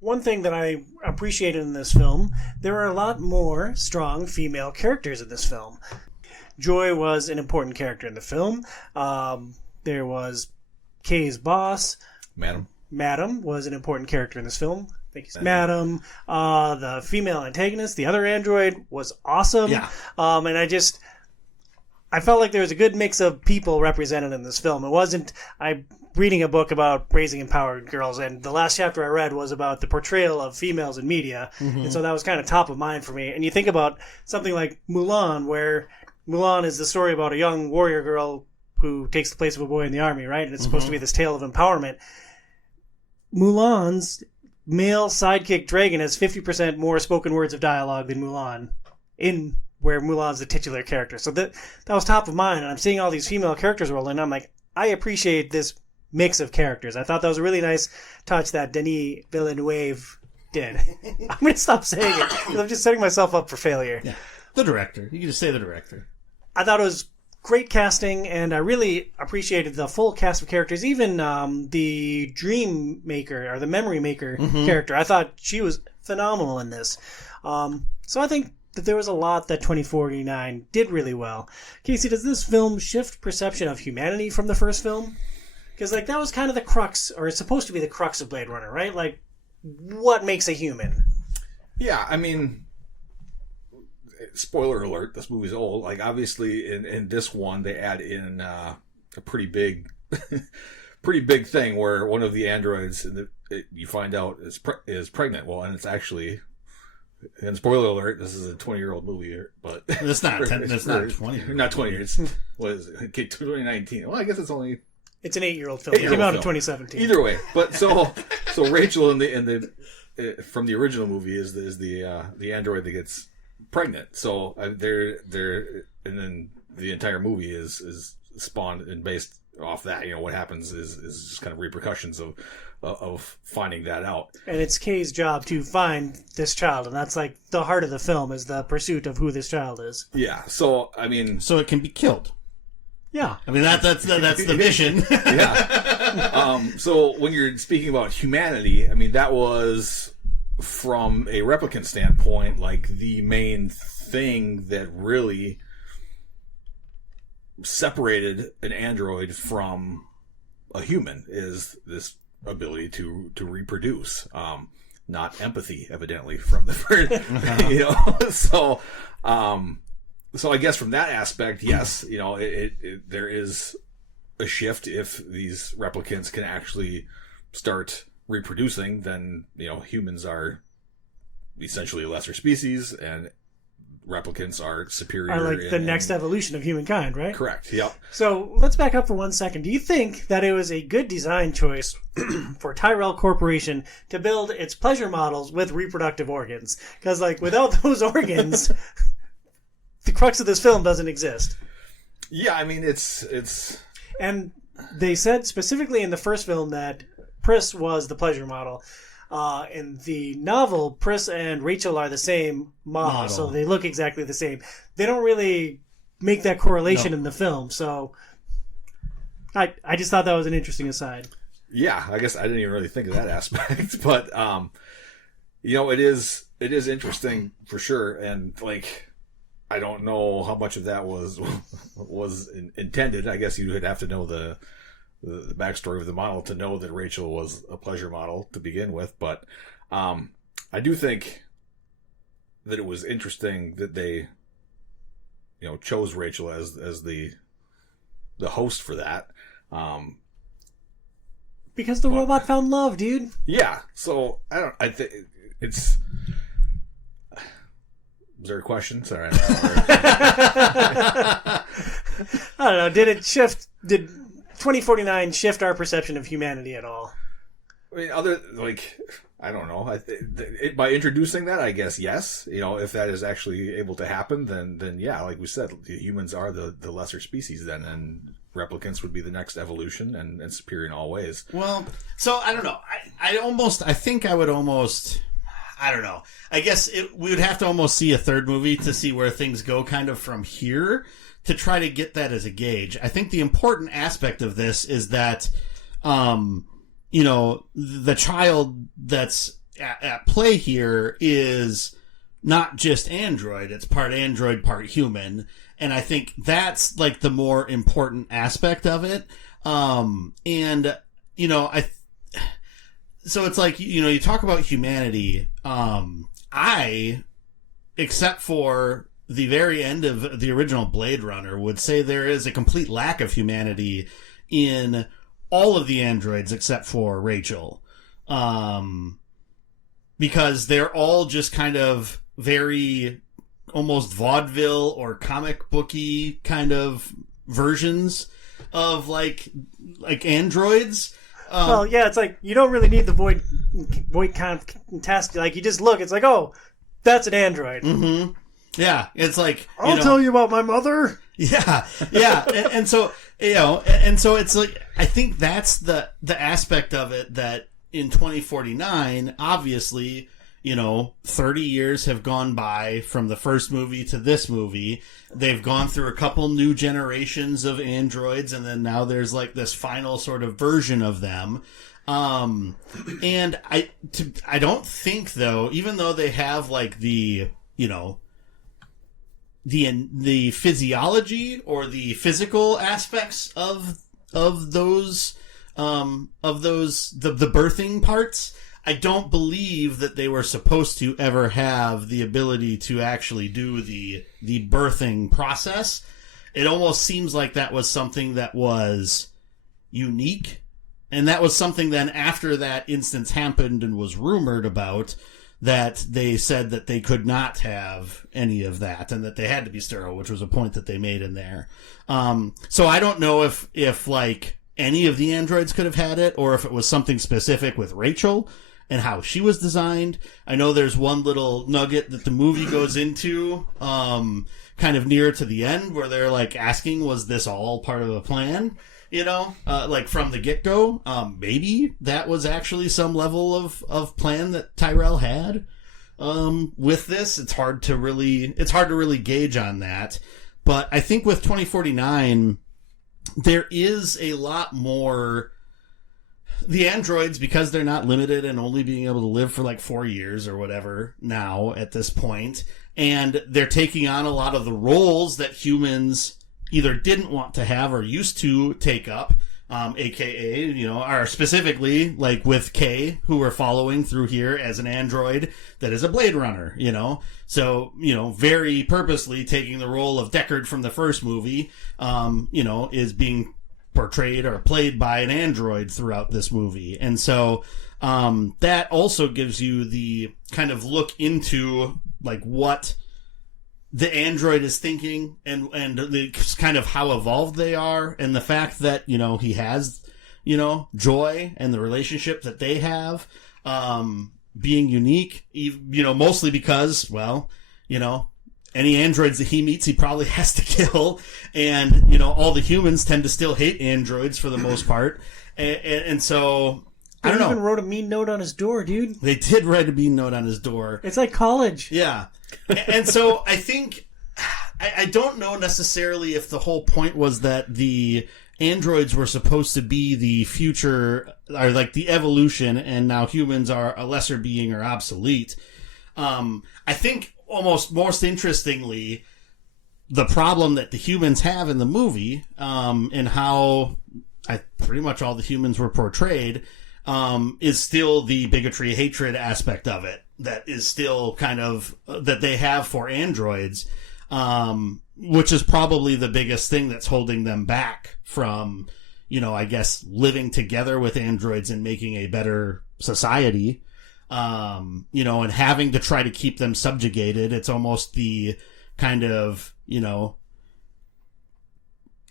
One thing that I appreciated in this film, there are a lot more strong female characters in this film. Joy was an important character in the film. There was Kay's boss. Madam was an important character in this film. Thank you, Madam. The female antagonist, the other android, was awesome. Yeah. And I felt like there was a good mix of people represented in this film. It wasn't, I reading a book about raising empowered girls, and the last chapter I read was about the portrayal of females in media, and so that was kind of top of mind for me. And you think about something like Mulan, where Mulan is the story about a young warrior girl who takes the place of a boy in the army, right? And it's supposed to be this tale of empowerment. Mulan's male sidekick dragon has 50% more spoken words of dialogue than Mulan, in where Mulan's the titular character. So that was top of mind, and I'm seeing all these female characters roll in, and I'm like, I appreciate this mix of characters. I thought that was a really nice touch that Denis Villeneuve did. I'm going to stop saying it, because I'm just setting myself up for failure. Yeah. The director. You can just say the director. I thought it was great casting, and I really appreciated the full cast of characters. Even the Dream Maker, or the Memory Maker character. I thought she was phenomenal in this. So I think that there was a lot that 2049 did really well. Casey, does this film shift perception of humanity from the first film? Because like that was kind of the crux, or it's supposed to be the crux of Blade Runner, right? Like, what makes a human? Yeah, I mean, spoiler alert, this movie's old. Like, obviously, in this one, they add in a pretty big thing where one of the androids, you find out, is pregnant. Well, and it's actually... And spoiler alert, this is a 20-year-old movie, but it's not 20. Not 20 years. What is it? Okay, 2019. Well, I guess it's only. It's an 8-year-old film. It came out in 2017. Either way, but so Rachel in the from the original movie is the android that gets pregnant. So they're and then the entire movie is spawned and based off that. You know, what happens is just kind of repercussions of finding that out. And it's Kay's job to find this child, and that's like the heart of the film, is the pursuit of who this child is. Yeah. So I mean, so it can be killed. Yeah. I mean that's the mission. Yeah. So when you're speaking about humanity, I mean that was, from a replicant standpoint, like the main thing that really separated an android from a human is this ability to reproduce. Not empathy, evidently, from the first, you know. So I guess from that aspect, yes, you know, there is a shift. If these replicants can actually start reproducing, then, you know, humans are essentially a lesser species, and replicants are superior. Are like the next evolution of humankind, right? Correct. Yep. So let's back up for 1 second. Do you think that it was a good design choice for Tyrell Corporation to build its pleasure models with reproductive organs? Because like without those organs, the crux of this film doesn't exist. Yeah, I mean it's. And they said specifically in the first film that Pris was the pleasure model. In the novel, Pris and Rachel are the same model, so they look exactly the same. They don't really make that correlation in the film, so I just thought that was an interesting aside. Yeah, I guess I didn't even really think of that aspect, but you know, it is interesting for sure, and like I don't know how much of that was intended. I guess you would have to know the backstory of the model to know that Rachel was a pleasure model to begin with, but I do think that it was interesting that they, you know, chose Rachel as the host for that. Because the robot found love, dude. Yeah. So I think it's. Was there a question? Sorry. I don't know. Did 2049 shift our perception of humanity at all? I mean, I don't know. By introducing that, I guess yes. You know, if that is actually able to happen, then yeah, like we said, humans are the lesser species then, and replicants would be the next evolution and superior in all ways. Well, so I don't know. I don't know. I guess we would have to almost see a third movie to see where things go kind of from here to try to get that as a gauge. I think the important aspect of this is that, you know, the child that's at play here is not just android. It's part android, part human. And I think that's like the more important aspect of it. And, you know, so it's like, you know, you talk about humanity. Except for the very end of the original Blade Runner, would say there is a complete lack of humanity in all of the androids except for Rachel. Because they're all just kind of very almost vaudeville or comic booky kind of versions of like androids. Well, yeah, it's like you don't really need the void contest. Like you just look, it's like, oh, that's an android. Mm-hmm. Yeah, it's like I'll tell you about my mother. Yeah, yeah, and so and so it's like I think that's the aspect of it that in 2049, obviously, 30 years have gone by from the first movie to this movie. They've gone through a couple new generations of androids, and then now there's like this final sort of version of them. And I don't think though, even though they have like the physiology or the physical aspects of those the birthing parts, I don't believe that they were supposed to ever have the ability to actually do the birthing process. It almost seems like that was something that was unique, and that was something then after that instance happened and was rumored about, that they said that they could not have any of that and that they had to be sterile, which was a point that they made in there. So I don't know if like any of the androids could have had it, or if it was something specific with Rachel and how she was designed. I know there's one little nugget that the movie goes into, kind of near to the end, where they're like asking, was this all part of a plan? Like from the get-go, maybe that was actually some level of plan that Tyrell had, with this. It's hard to really gauge on that. But I think with 2049, there is a lot more. The androids, because they're not limited and only being able to live for like 4 years or whatever now at this point, and they're taking on a lot of the roles that humans either didn't want to have or used to take up, aka, are specifically like with Kay, who we're following through here as an android that is a Blade Runner, So, very purposely taking the role of Deckard from the first movie, is being portrayed or played by an android throughout this movie. And so, that also gives you the kind of look into like what the android is thinking and the kind of how evolved they are, and the fact that, he has, Joy and the relationship that they have, being unique, mostly because, well, any androids that he meets, he probably has to kill. And, all the humans tend to still hate androids for the most part. And so, I don't know. They even wrote a mean note on his door, dude. They did write a mean note on his door. It's like college. Yeah. And so I think, I don't know necessarily if the whole point was that the androids were supposed to be the future, or like the evolution, and now humans are a lesser being or obsolete. I think almost most interestingly, the problem that the humans have in the movie, and how pretty much all the humans were portrayed, is still the bigotry, hatred aspect of it. That is still kind of, that they have for androids, which is probably the biggest thing that's holding them back from, I guess, living together with androids and making a better society, and having to try to keep them subjugated. It's almost the kind of,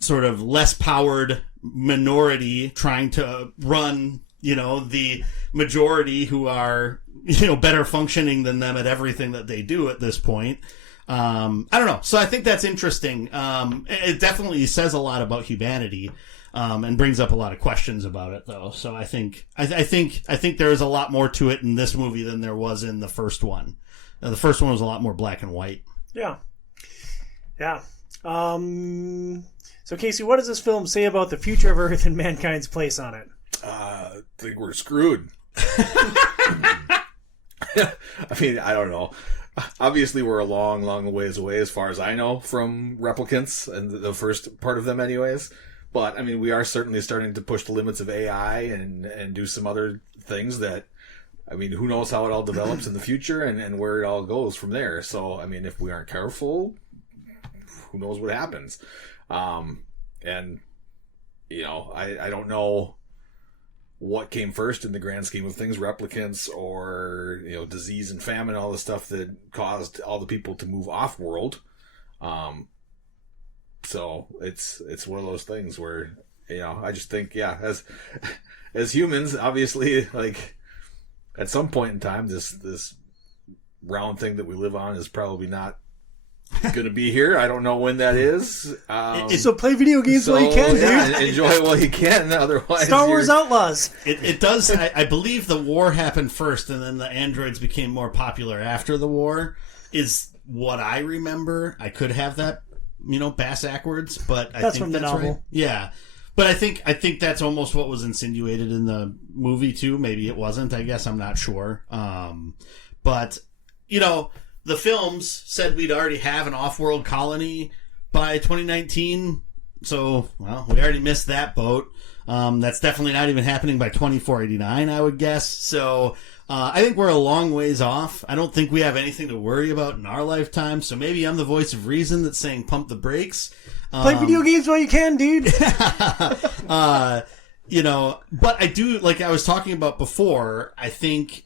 sort of less powered minority trying to run, the majority who are, better functioning than them at everything that they do at this point. I don't know. So I think that's interesting. It definitely says a lot about humanity, and brings up a lot of questions about it, though. So I think there is a lot more to it in this movie than there was in the first one. The first one was a lot more black and white. Yeah. Yeah. So Casey, what does this film say about the future of Earth and mankind's place on it? I think we're screwed. I mean, I don't know. Obviously, we're a long, long ways away, as far as I know, from replicants, and the first part of them anyways. But, I mean, we are certainly starting to push the limits of AI and do some other things that, I mean, who knows how it all develops in the future and where it all goes from there. So, I mean, if we aren't careful, who knows what happens. And, I don't know what came first in the grand scheme of things, replicants or, disease and famine, all the stuff that caused all the people to move off world. So it's one of those things where, I just think, as humans, obviously, like, at some point in time, this round thing that we live on is probably not going to be here. I don't know when that is. So play video games while you can, dude. Yeah, enjoy it while you can. Otherwise, Star Wars Outlaws. It does. I believe the war happened first, and then the androids became more popular after the war. Is what I remember. I could have that, bass backwards, but I think from the that's novel. right. Yeah. But I think that's almost what was insinuated in the movie too. Maybe it wasn't. I guess I'm not sure. But the films said we'd already have an off-world colony by 2019. So, well, we already missed that boat. That's definitely not even happening by 2489, I would guess. So, I think we're a long ways off. I don't think we have anything to worry about in our lifetime. So maybe I'm the voice of reason that's saying pump the brakes. Play video games while you can, dude. But I do, like I was talking about before, I think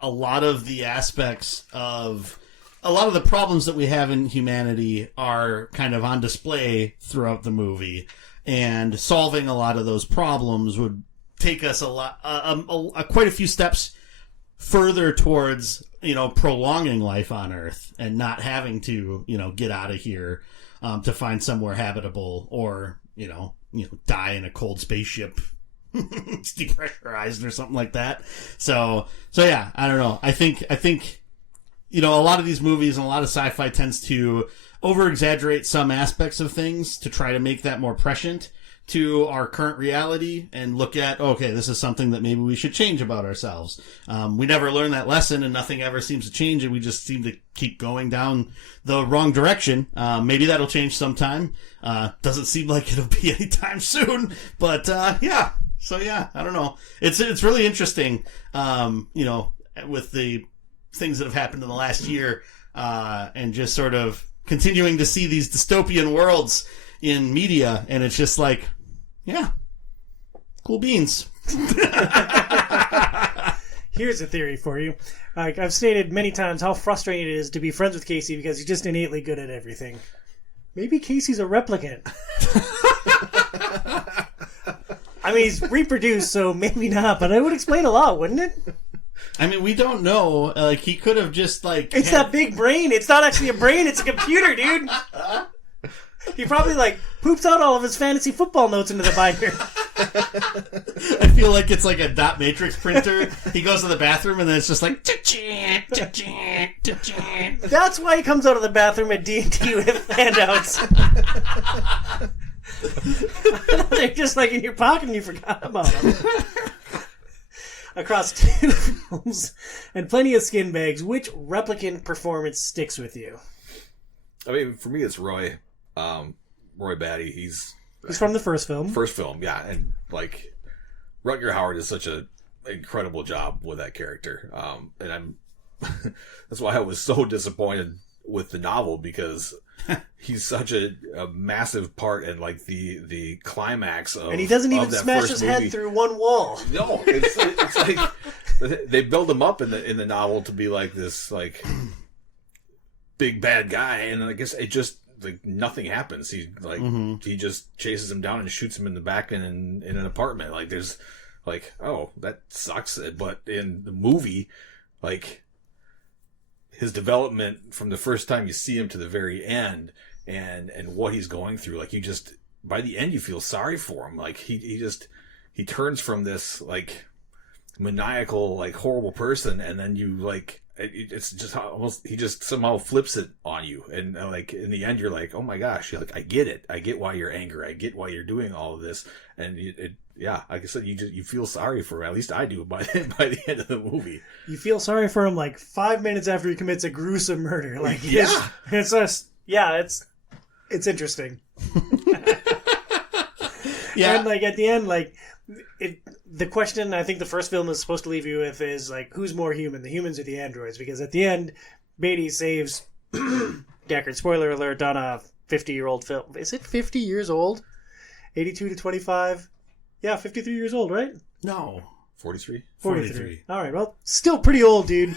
a lot of the aspects of a lot of the problems that we have in humanity are kind of on display throughout the movie, and solving a lot of those problems would take us quite a few steps further towards, prolonging life on Earth and not having to, get out of here to find somewhere habitable, or, die in a cold spaceship. It's depressurized or something like that. So yeah, I don't know. I think, a lot of these movies and a lot of sci-fi tends to over-exaggerate some aspects of things to try to make that more prescient to our current reality and look at, okay, this is something that maybe we should change about ourselves. We never learn that lesson, and nothing ever seems to change, and we just seem to keep going down the wrong direction. Maybe that'll change sometime. Doesn't seem like it'll be anytime soon, but yeah. So yeah, I don't know. It's really interesting, with the things that have happened in the last year, and just sort of continuing to see these dystopian worlds in media, and it's just like, yeah, cool beans. Here's a theory for you. Like I've stated many times how frustrating it is to be friends with Casey because he's just innately good at everything. Maybe Casey's a replicant. I mean, he's reproduced, so maybe not, but it would explain a lot, wouldn't it? I mean, we don't know. Like, he could have just, like... It's that big brain. It's not actually a brain. It's a computer, dude. He probably, poops out all of his fantasy football notes into the binder. I feel like it's like a dot matrix printer. He goes to the bathroom, and then it's just like... That's why he comes out of the bathroom at D&D with handouts. They're just, in your pocket, and you forgot about them. Across 2 films and plenty of skin bags, which replicant performance sticks with you? I mean, for me, it's Roy. Roy Batty. He's from the first film. First film, yeah. And, Rutger Hauer does such an incredible job with that character. And I'm... that's why I was so disappointed with the novel, because he's such a massive part in the climax of, and he doesn't even that smash his head through one wall. No, it's like they build him up in the novel to be this big bad guy, and I guess it just nothing happens. He he just chases him down and shoots him in the back in an apartment. There's oh, that sucks. But in the movie, his development from the first time you see him to the very end, and what he's going through, you just, by the end, you feel sorry for him. He turns from this maniacal, horrible person, and then you it's just almost, he just somehow flips it on you, and in the end, you're oh my gosh, you're I get it, I get why you're angry, I get why you're doing all of this, and yeah, like I said, you feel sorry for him. At least I do by the end of the movie. You feel sorry for him 5 minutes after he commits a gruesome murder. Yeah, it's just, yeah, it's interesting. Yeah, and at the end, the question I think the first film is supposed to leave you with is who's more human, the humans or the androids? Because at the end, Beatty saves Deckard. Spoiler alert on a 50-year-old film. Is it 50 years old? 82 to 25. Yeah, 53 years old, right? No. 43? 43. All right, well, still pretty old, dude.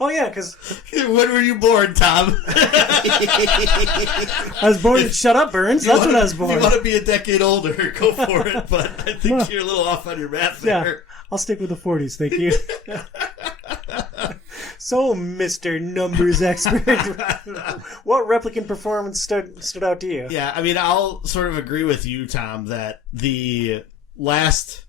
Oh, yeah, because... When were you born, Tom? I was born in Shut Up, Burns. That's when I was born. If you want to be a decade older, go for it, but I think you're a little off on your math there. Yeah, I'll stick with the 40s, thank you. So, Mr. Numbers Expert, what replicant performance stood out to you? Yeah, I mean, I'll sort of agree with you, Tom, that the last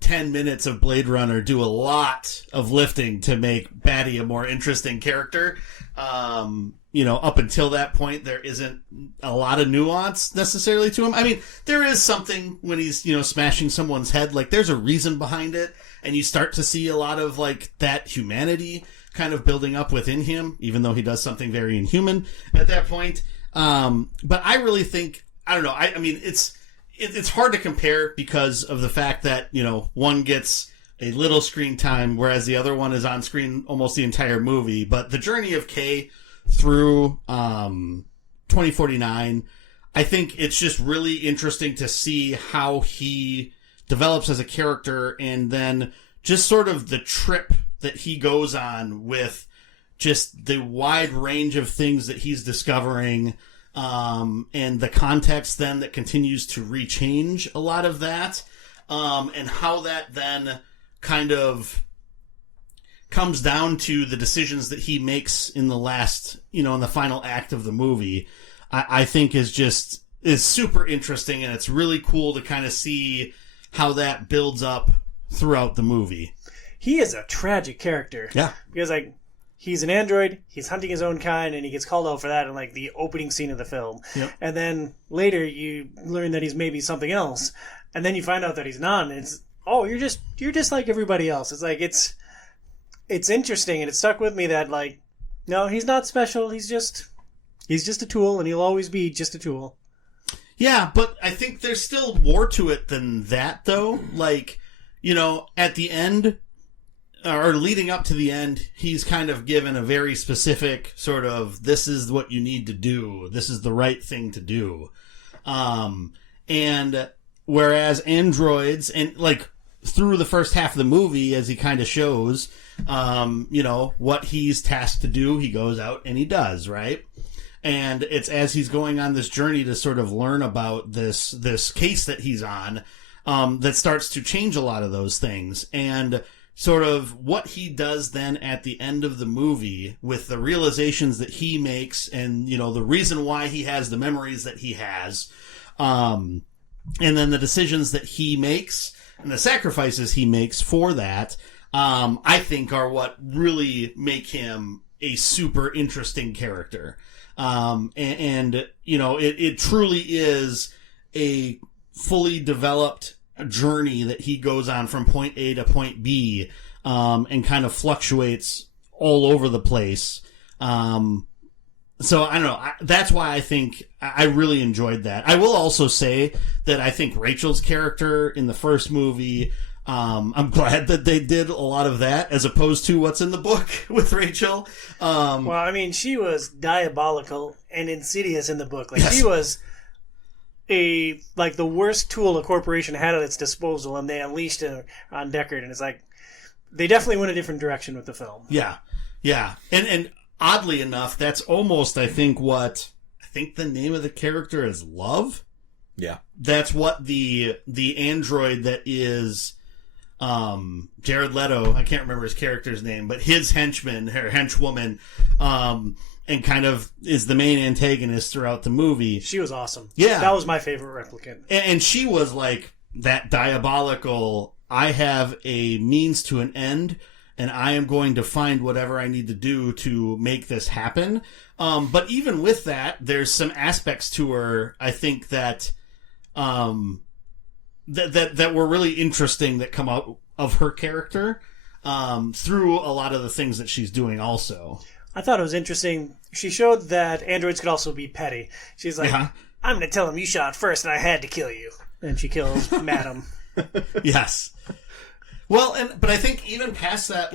10 minutes of Blade Runner do a lot of lifting to make Batty a more interesting character. Up until that point, there isn't a lot of nuance necessarily to him. I mean, there is something when he's, smashing someone's head. Like, there's a reason behind it, and you start to see a lot of, like, that humanity kind of building up within him, even though he does something very inhuman at that point. But I really think, I don't know, I mean, it's hard to compare because of the fact that, one gets a little screen time, whereas the other one is on screen almost the entire movie. But the journey of Kay through 2049, I think it's just really interesting to see how he develops as a character, and then just sort of the trip that he goes on with just the wide range of things that he's discovering. And the context then that continues to rechange a lot of that, and how that then kind of comes down to the decisions that he makes in the last, in the final act of the movie, I think is super interesting, and it's really cool to kind of see how that builds up throughout the movie. He is a tragic character. Yeah. Because, he's an android, he's hunting his own kind, and he gets called out for that in, the opening scene of the film. Yep. And then later you learn that he's maybe something else, and then you find out that he's not, and it's, you're just like everybody else. It's it's interesting, and it stuck with me that, no, he's not special, he's just a tool, and he'll always be just a tool. Yeah, but I think there's still more to it than that, though. At the end, or leading up to the end, he's kind of given a very specific sort of, this is what you need to do. This is the right thing to do. And whereas androids, and through the first half of the movie, as he kind of shows, what he's tasked to do, he goes out and he does, right? And it's as he's going on this journey to sort of learn about this case that he's on, that starts to change a lot of those things. And sort of what he does then at the end of the movie with the realizations that he makes, and, the reason why he has the memories that he has, and then the decisions that he makes and the sacrifices he makes for that, I think are what really make him a super interesting character. It truly is a fully developed journey that he goes on from point A to point B, and kind of fluctuates all over the place. So I don't know. That's why I think I really enjoyed that. I will also say that I think Rachel's character in the first movie, I'm glad that they did a lot of that as opposed to what's in the book with Rachel. She was diabolical and insidious in the book. Yes. She was the worst tool a corporation had at its disposal, and they unleashed it on Deckard, and it's they definitely went a different direction with the film. Yeah. And oddly enough, that's almost, I think the name of the character is Love. Yeah. That's what the android that is Jared Leto, I can't remember his character's name, but his henchman, her henchwoman, and kind of is the main antagonist throughout the movie. She was awesome. Yeah. That was my favorite replicant. And she was that diabolical, I have a means to an end, and I am going to find whatever I need to do to make this happen. But even with that, there's some aspects to her, I think, that that were really interesting that come out of her character, through a lot of the things that she's doing also. I thought it was interesting. She showed that androids could also be petty. She's like, I'm going to tell him you shot first and I had to kill you. And she kills Madam. Yes. Well, but I think even past that,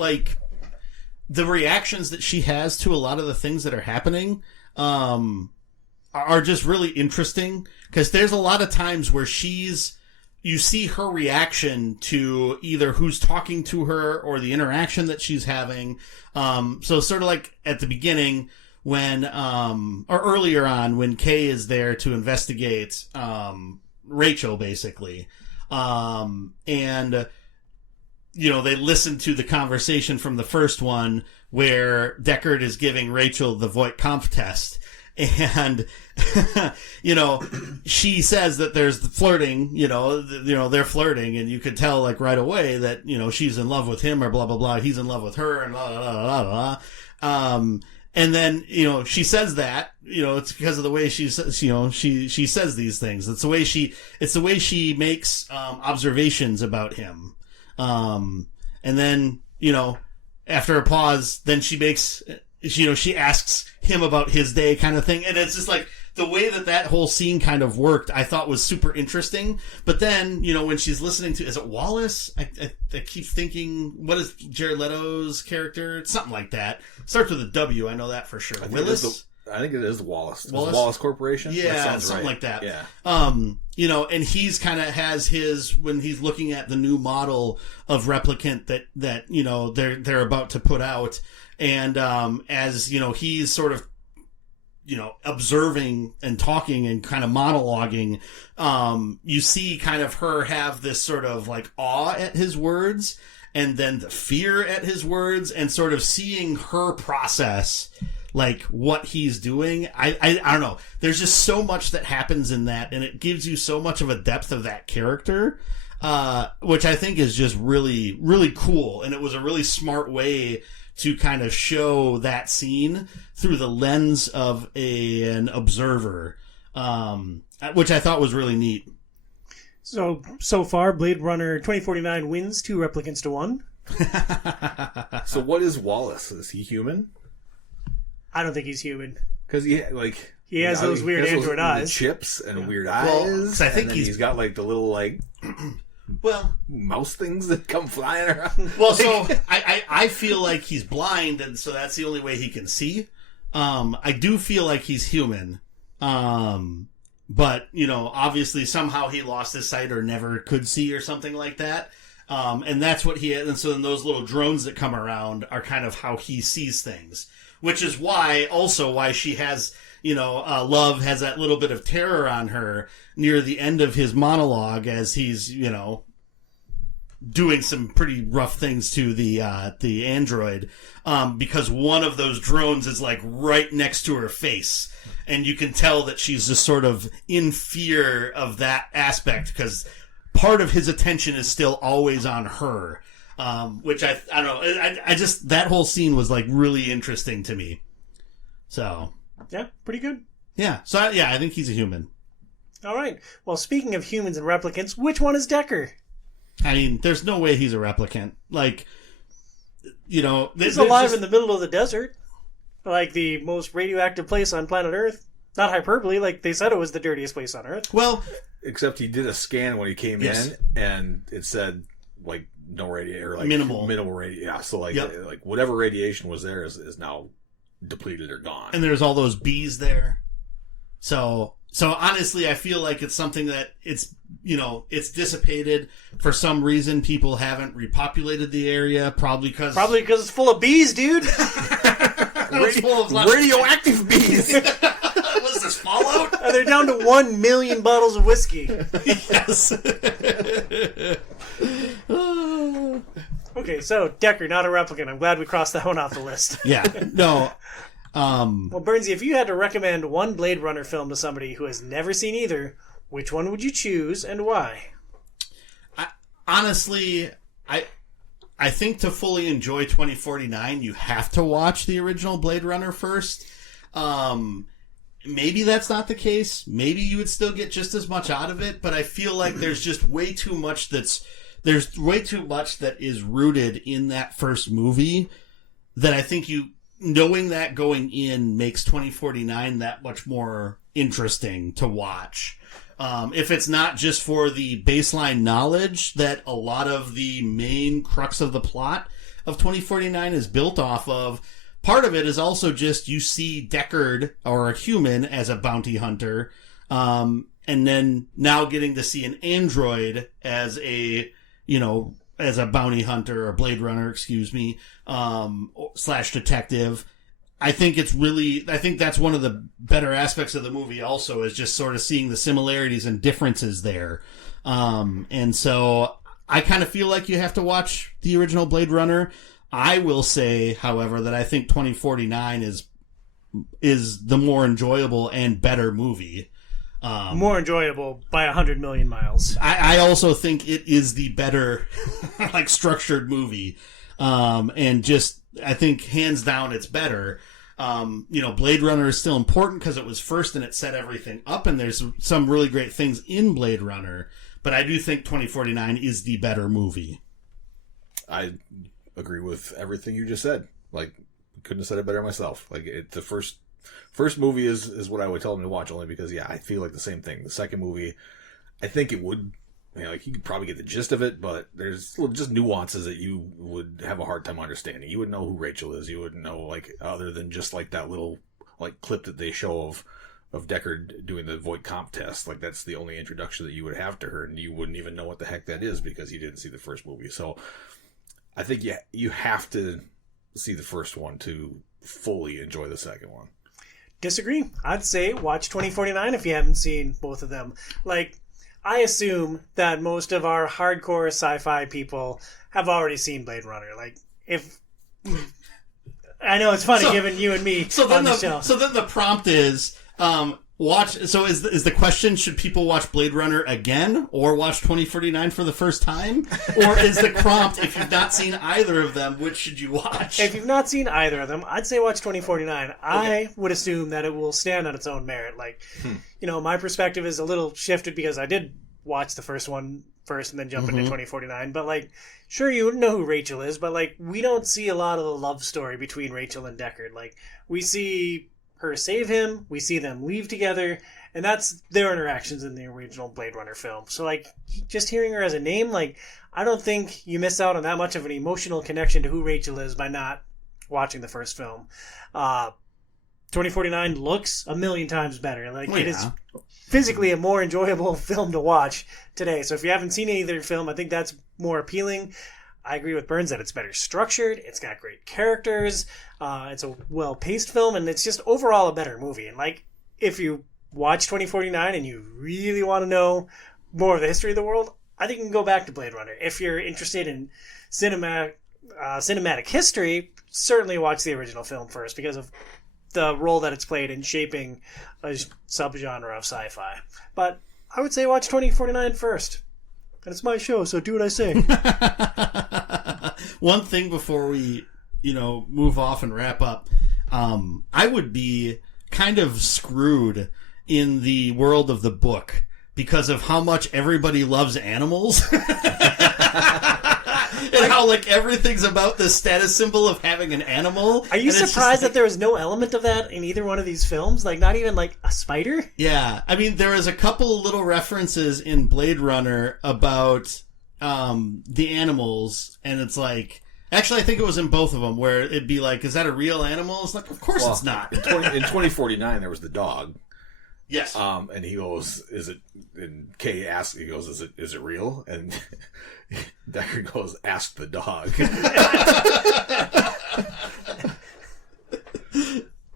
the reactions that she has to a lot of the things that are happening, are just really interesting, because there's a lot of times where she's you see her reaction to either who's talking to her or the interaction that she's having. So sort of like at the beginning when, or earlier on when Kay is there to investigate, Rachel basically. And, you know, they listen to the conversation from the first one where Deckard is giving Rachel the Voight Kampf test. And, you know, she says that there's the flirting, they're flirting, and you could tell, like, right away that, you know, she's in love with him or blah, blah, blah. He's in love with her and blah, blah, blah, blah, blah. And then, you know, she says that, you know, it's because of the way she says, you know, she says these things. It's the way she makes, observations about him. And then, you know, after a pause, then she makes, you know, she asks him about his day kind of thing. And it's just like the way that whole scene kind of worked, I thought was super interesting. But then, you know, when she's listening to, is it Wallace? I keep thinking, what is Jared Leto's character? It's something like that. Starts with a W. I know that for sure. Willis? I think it is Wallace. Wallace Corporation? Yeah, something like that. Yeah. You know, and he's kind of has his, when he's looking at the new model of replicant that, you know, they're about to put out. And, as, you know, he's sort of, you know, observing and talking and kind of monologuing, you see kind of her have this sort of like awe at his words and then the fear at his words and sort of seeing her process like what he's doing. I don't know. There's just so much that happens in that, and it gives you so much of a depth of that character, which I think is just really, really cool. And it was a really smart way to kind of show that scene through the lens of an observer, which I thought was really neat. So far, Blade Runner 2049 wins 2 replicants to 1. So what is Wallace? Is he human? I don't think he's human. Because he has those weird android eyes, chips and weird Well, eyes. 'cause I think he's got like the little like mouse things that come flying around. Well, so I feel like he's blind, and so that's the only way he can see. I do feel like he's human. But, you know, obviously somehow he lost his sight or never could see or something like that. And that's what he had. And so then those little drones that come around are kind of how he sees things, which is why she has, you know, Love has that little bit of terror on her near the end of his monologue as he's, you know, doing some pretty rough things to the android, because one of those drones is like right next to her face. And you can tell that she's just sort of in fear of that aspect because part of his attention is still always on her. Which I don't know. I just, that whole scene was like really interesting to me. So. Yeah, pretty good. Yeah. So I think he's a human. All right. Well, speaking of humans and replicants, which one is Decker? I mean, there's no way he's a replicant. Like, you know, he's alive in the middle of the desert. Like the most radioactive place on planet Earth. Not hyperbole, like they said it was the dirtiest place on Earth. Well, except he did a scan when he came in, and it said like no radiation, or like minimal radiation. Yeah, so like like whatever radiation was there is now depleted or gone. And there's all those bees there. So honestly, I feel like it's something that it's, you know, it's dissipated. For some reason, people haven't repopulated the area, probably because it's full of bees, dude. Radioactive bees. Was this Fallout? They're down to 1 million bottles of whiskey. Yes. Okay, so Decker, not a replicant. I'm glad we crossed that one off the list. Yeah. No. Well, Bernsey, if you had to recommend one Blade Runner film to somebody who has never seen either, which one would you choose and why? Honestly, I think to fully enjoy 2049, you have to watch the original Blade Runner first. Maybe that's not the case. Maybe you would still get just as much out of it, but I feel like there's just way too much that is rooted in that first movie that I think knowing that going in makes 2049 that much more interesting to watch. If it's not just for the baseline knowledge that a lot of the main crux of the plot of 2049 is built off of, part of it is also just you see Deckard, or a human, as a bounty hunter. And and then now getting to see an android as a, as a bounty hunter or Blade Runner, excuse me, / detective. I think that's one of the better aspects of the movie also, is just sort of seeing the similarities and differences there. And so I kind of feel like you have to watch the original Blade Runner. I will say, however, that I think 2049 is the more enjoyable and better movie. More enjoyable by 100 million miles. I also think it is the better, structured movie. And just, I think hands down it's better. Blade Runner is still important because it was first and it set everything up, and there's some really great things in Blade Runner, but I do think 2049 is the better movie. I agree with everything you just said. Couldn't have said it better myself. The first movie is what I would tell them to watch, only because, I feel like the same thing. The second movie, I think it would, you could probably get the gist of it, but there's just nuances that you would have a hard time understanding. You would know who Rachel is. You wouldn't know, other than just that little, clip that they show of Deckard doing the Voight Comp test. That's the only introduction that you would have to her, and you wouldn't even know what the heck that is because you didn't see the first movie. So I think you have to see the first one to fully enjoy the second one. Disagree. I'd say watch 2049 if you haven't seen both of them. I assume that most of our hardcore sci-fi people have already seen Blade Runner. I know it's funny given you and me on the show. So then the prompt is watch. So is the question, should people watch Blade Runner again or watch 2049 for the first time? Or is the prompt, if you've not seen either of them, which should you watch? If you've not seen either of them, I'd say watch 2049. Okay. I would assume that it will stand on its own merit. My perspective is a little shifted because I did watch the first one first and then jump into 2049. But sure, you know who Rachel is, but we don't see a lot of the love story between Rachel and Deckard. We see her save him, we see them leave together, and that's their interactions in the original Blade Runner film. So just hearing her as a name, I don't think you miss out on that much of an emotional connection to who Rachel is by not watching the first film. 2049 looks a million times better. It is physically a more enjoyable film to watch today. So if you haven't seen either film, I think that's more appealing. I agree with Burns that it's better structured. It's got great characters. It's a well-paced film, and it's just overall a better movie. And if you watch 2049 and you really want to know more of the history of the world, I think you can go back to Blade Runner. If you're interested in cinematic history, certainly watch the original film first because of the role that it's played in shaping a subgenre of sci-fi. But I would say watch 2049 first. And it's my show, so do what I say. One thing before we, move off and wrap up, I would be kind of screwed in the world of the book because of how much everybody loves animals. And how everything's about the status symbol of having an animal. Are you surprised that there was no element of that in either one of these films? Not even a spider? Yeah. I mean, there was a couple of little references in Blade Runner about the animals, and it's actually I think it was in both of them where it'd be is that a real animal? It's of course it's not. In 2049 there was the dog. Yes. And he goes, is it, and Kay asks, he goes, is it real? And Deckard goes, ask the dog.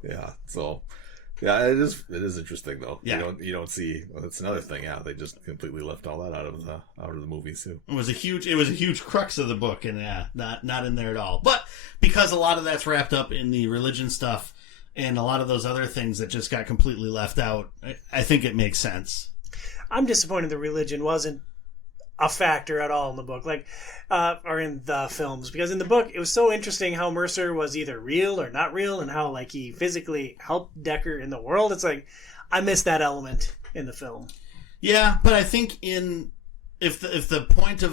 Yeah. So, yeah, it is interesting though. Yeah. You don't see, that's another thing. Yeah. They just completely left all that out of the movies too. It was a huge crux of the book, and not in there at all. But because a lot of that's wrapped up in the religion stuff, and a lot of those other things that just got completely left out, I think it makes sense. I'm disappointed the religion wasn't a factor at all in the book, or in the films, because in the book it was so interesting how Mercer was either real or not real, and how he physically helped Deckard in the world. It's I missed that element in the film. Yeah, but I think if the point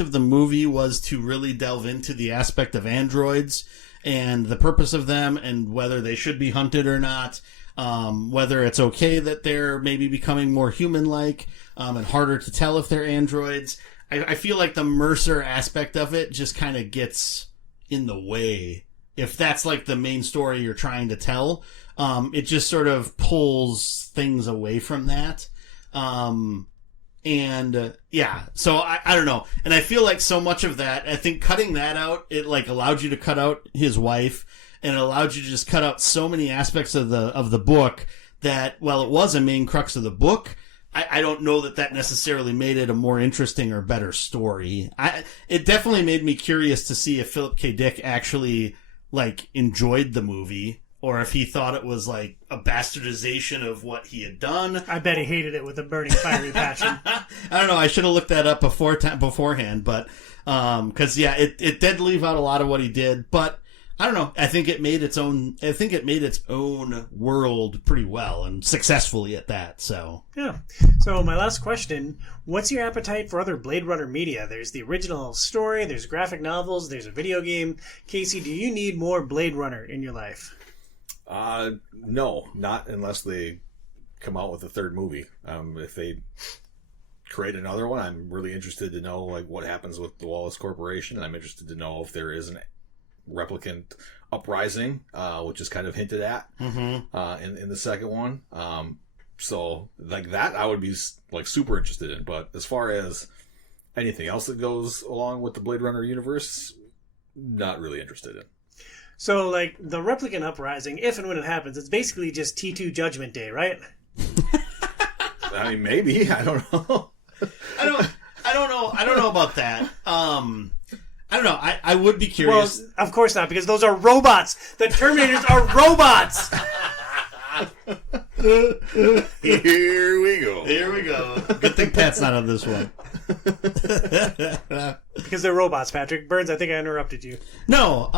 of the movie was to really delve into the aspect of androids and the purpose of them, and whether they should be hunted or not, whether it's okay that they're maybe becoming more human-like, and harder to tell if they're androids, I feel like the Mercer aspect of it just kind of gets in the way. If that's the main story you're trying to tell, it just sort of pulls things away from that. So I don't know. And I feel like so much of that, I think cutting that out, it like allowed you to cut out his wife, and it allowed you to just cut out so many aspects of the book that, while it was a main crux of the book, I don't know that necessarily made it a more interesting or better story. It definitely made me curious to see if Philip K. Dick actually like enjoyed the movie, or if he thought it was like a bastardization of what he had done. I bet he hated it with a burning fiery passion. I don't know. I should have looked that up beforehand, but because it did leave out a lot of what he did. But I don't know. I think it made its own. I think it made its own world pretty well and successfully at that. So yeah. So my last question: what's your appetite for other Blade Runner media? There's the original story. There's graphic novels. There's a video game. Casey, do you need more Blade Runner in your life? No, not unless they come out with a third movie. If they create another one, I'm really interested to know like what happens with the Wallace Corporation, and I'm interested to know if there is an replicant uprising, which is kind of hinted at in the second one. So like that, I would be like super interested in. But as far as anything else that goes along with the Blade Runner universe, not really interested in. So, like, the replicant uprising, if and when it happens, it's basically just T2 Judgment Day, right? I mean, maybe. I don't know. I don't know about that. I don't know. I would be curious. Well, of course not, because those are robots. The Terminators are robots. Here we go. Here we go. Good thing Pat's not on this one. Because they're robots, Patrick. Burns, I think I interrupted you. No,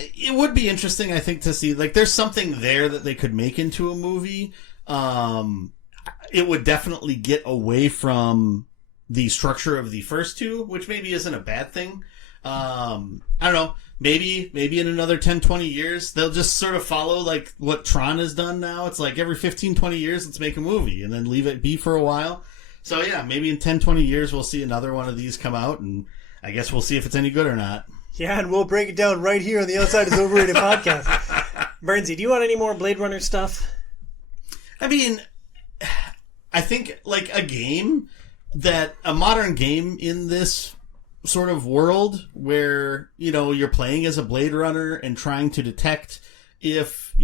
it would be interesting, I think, to see, like, there's something there that they could make into a movie. It would definitely get away from the structure of the first two, which maybe isn't a bad thing. I don't know. Maybe in another 10, 20 years, they'll just sort of follow, like, what Tron has done now. It's like every 15, 20 years, let's make a movie and then leave it be for a while. So, yeah, maybe in 10, 20 years, we'll see another one of these come out, and I guess we'll see if it's any good or not. Yeah, and we'll break it down right here on the Outside is Overrated podcast. Burnsy, do you want any more Blade Runner stuff? I mean, I think, like, a modern game in this sort of world where, you know, you're playing as a Blade Runner and trying to detect if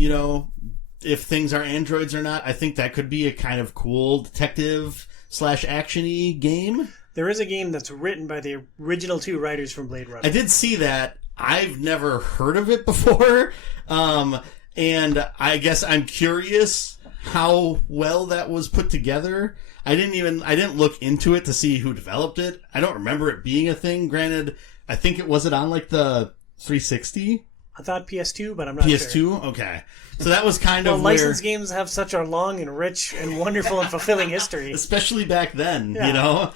things are androids or not, I think that could be a kind of cool detective/action-y game. There is a game that's written by the original two writers from Blade Runner. I did see that. I've never heard of it before. And I guess I'm curious how well that was put together. I didn't look into it to see who developed it. I don't remember it being a thing. Granted, I think was it on like the 360? I thought PS2, but I'm not sure. PS2? Okay. So that was kind of licensed games have such a long and rich and wonderful and fulfilling history. Especially back then, yeah. You know?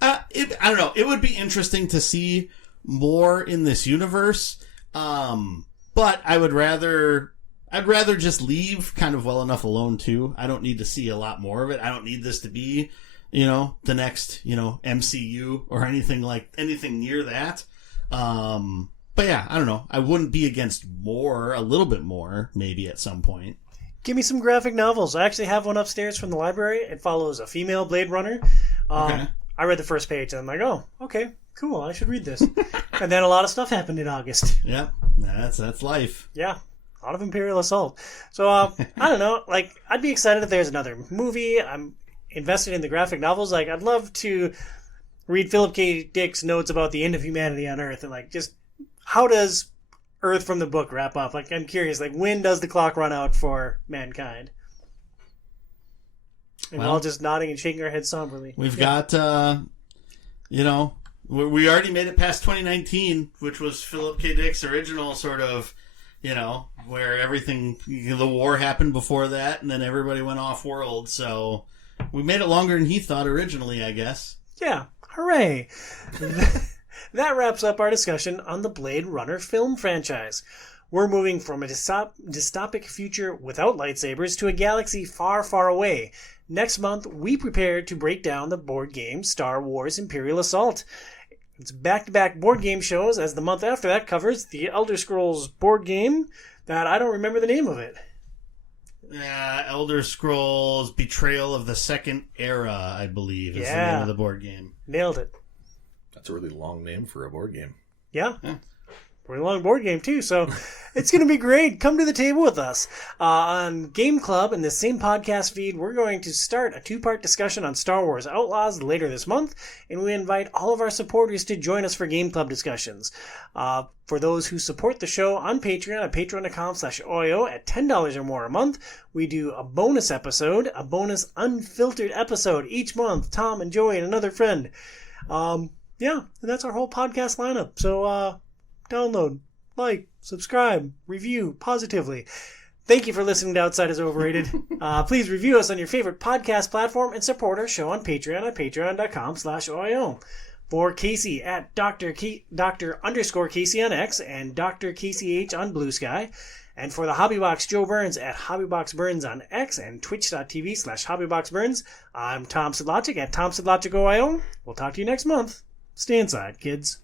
I don't know. It would be interesting to see more in this universe. But I'd rather just leave kind of well enough alone too. I don't need to see a lot more of it. I don't need this to be, the next, MCU or anything near that. But yeah, I don't know. I wouldn't be against a little bit more, maybe at some point. Give me some graphic novels. I actually have one upstairs from the library. It follows a female Blade Runner. Okay. I read the first page and I'm like, oh, okay, cool. I should read this. And then a lot of stuff happened in August. Yeah, that's life. Yeah, a lot of Imperial Assault. So I don't know. Like, I'd be excited if there's another movie. I'm invested in the graphic novels. Like, I'd love to read Philip K. Dick's notes about the end of humanity on Earth and like just how does Earth from the book wrap up? Like, I'm curious. Like, when does the clock run out for mankind? And we're all just nodding and shaking our heads somberly. We've got, we already made it past 2019, which was Philip K. Dick's original sort of, where everything, the war happened before that, and then everybody went off-world. So we made it longer than he thought originally, I guess. Yeah. Hooray. That wraps up our discussion on the Blade Runner film franchise. We're moving from a dystopic future without lightsabers to a galaxy far, far away. Next month, we prepare to break down the board game Star Wars Imperial Assault. It's back-to-back board game shows, as the month after that covers the Elder Scrolls board game that I don't remember the name of it. Elder Scrolls Betrayal of the Second Era, I believe, is the name of the board game. Nailed it. That's a really long name for a board game. Yeah. Pretty long board game, too, so it's going to be great. Come to the table with us. On Game Club, in this same podcast feed, we're going to start a 2-part discussion on Star Wars Outlaws later this month, and we invite all of our supporters to join us for Game Club discussions. For those who support the show on Patreon at patreon.com/OiO at $10 or more a month, we do a bonus episode, a bonus unfiltered episode each month. Tom and Joey and another friend. And that's our whole podcast lineup. So, download, like, subscribe, review positively. Thank you for listening to Outside is Overrated. Please review us on your favorite podcast platform and support our show on Patreon at patreon.com/OiO. For Casey at Dr. Casey on X and Dr. Casey H on Blue Sky. And for the Hobbybox Joe Burns at HobbyboxBurns on X and twitch.tv/HobbyboxBurns, I'm Tom Sidlacik at TomSidlacikOiO. We'll talk to you next month. Stay inside, kids.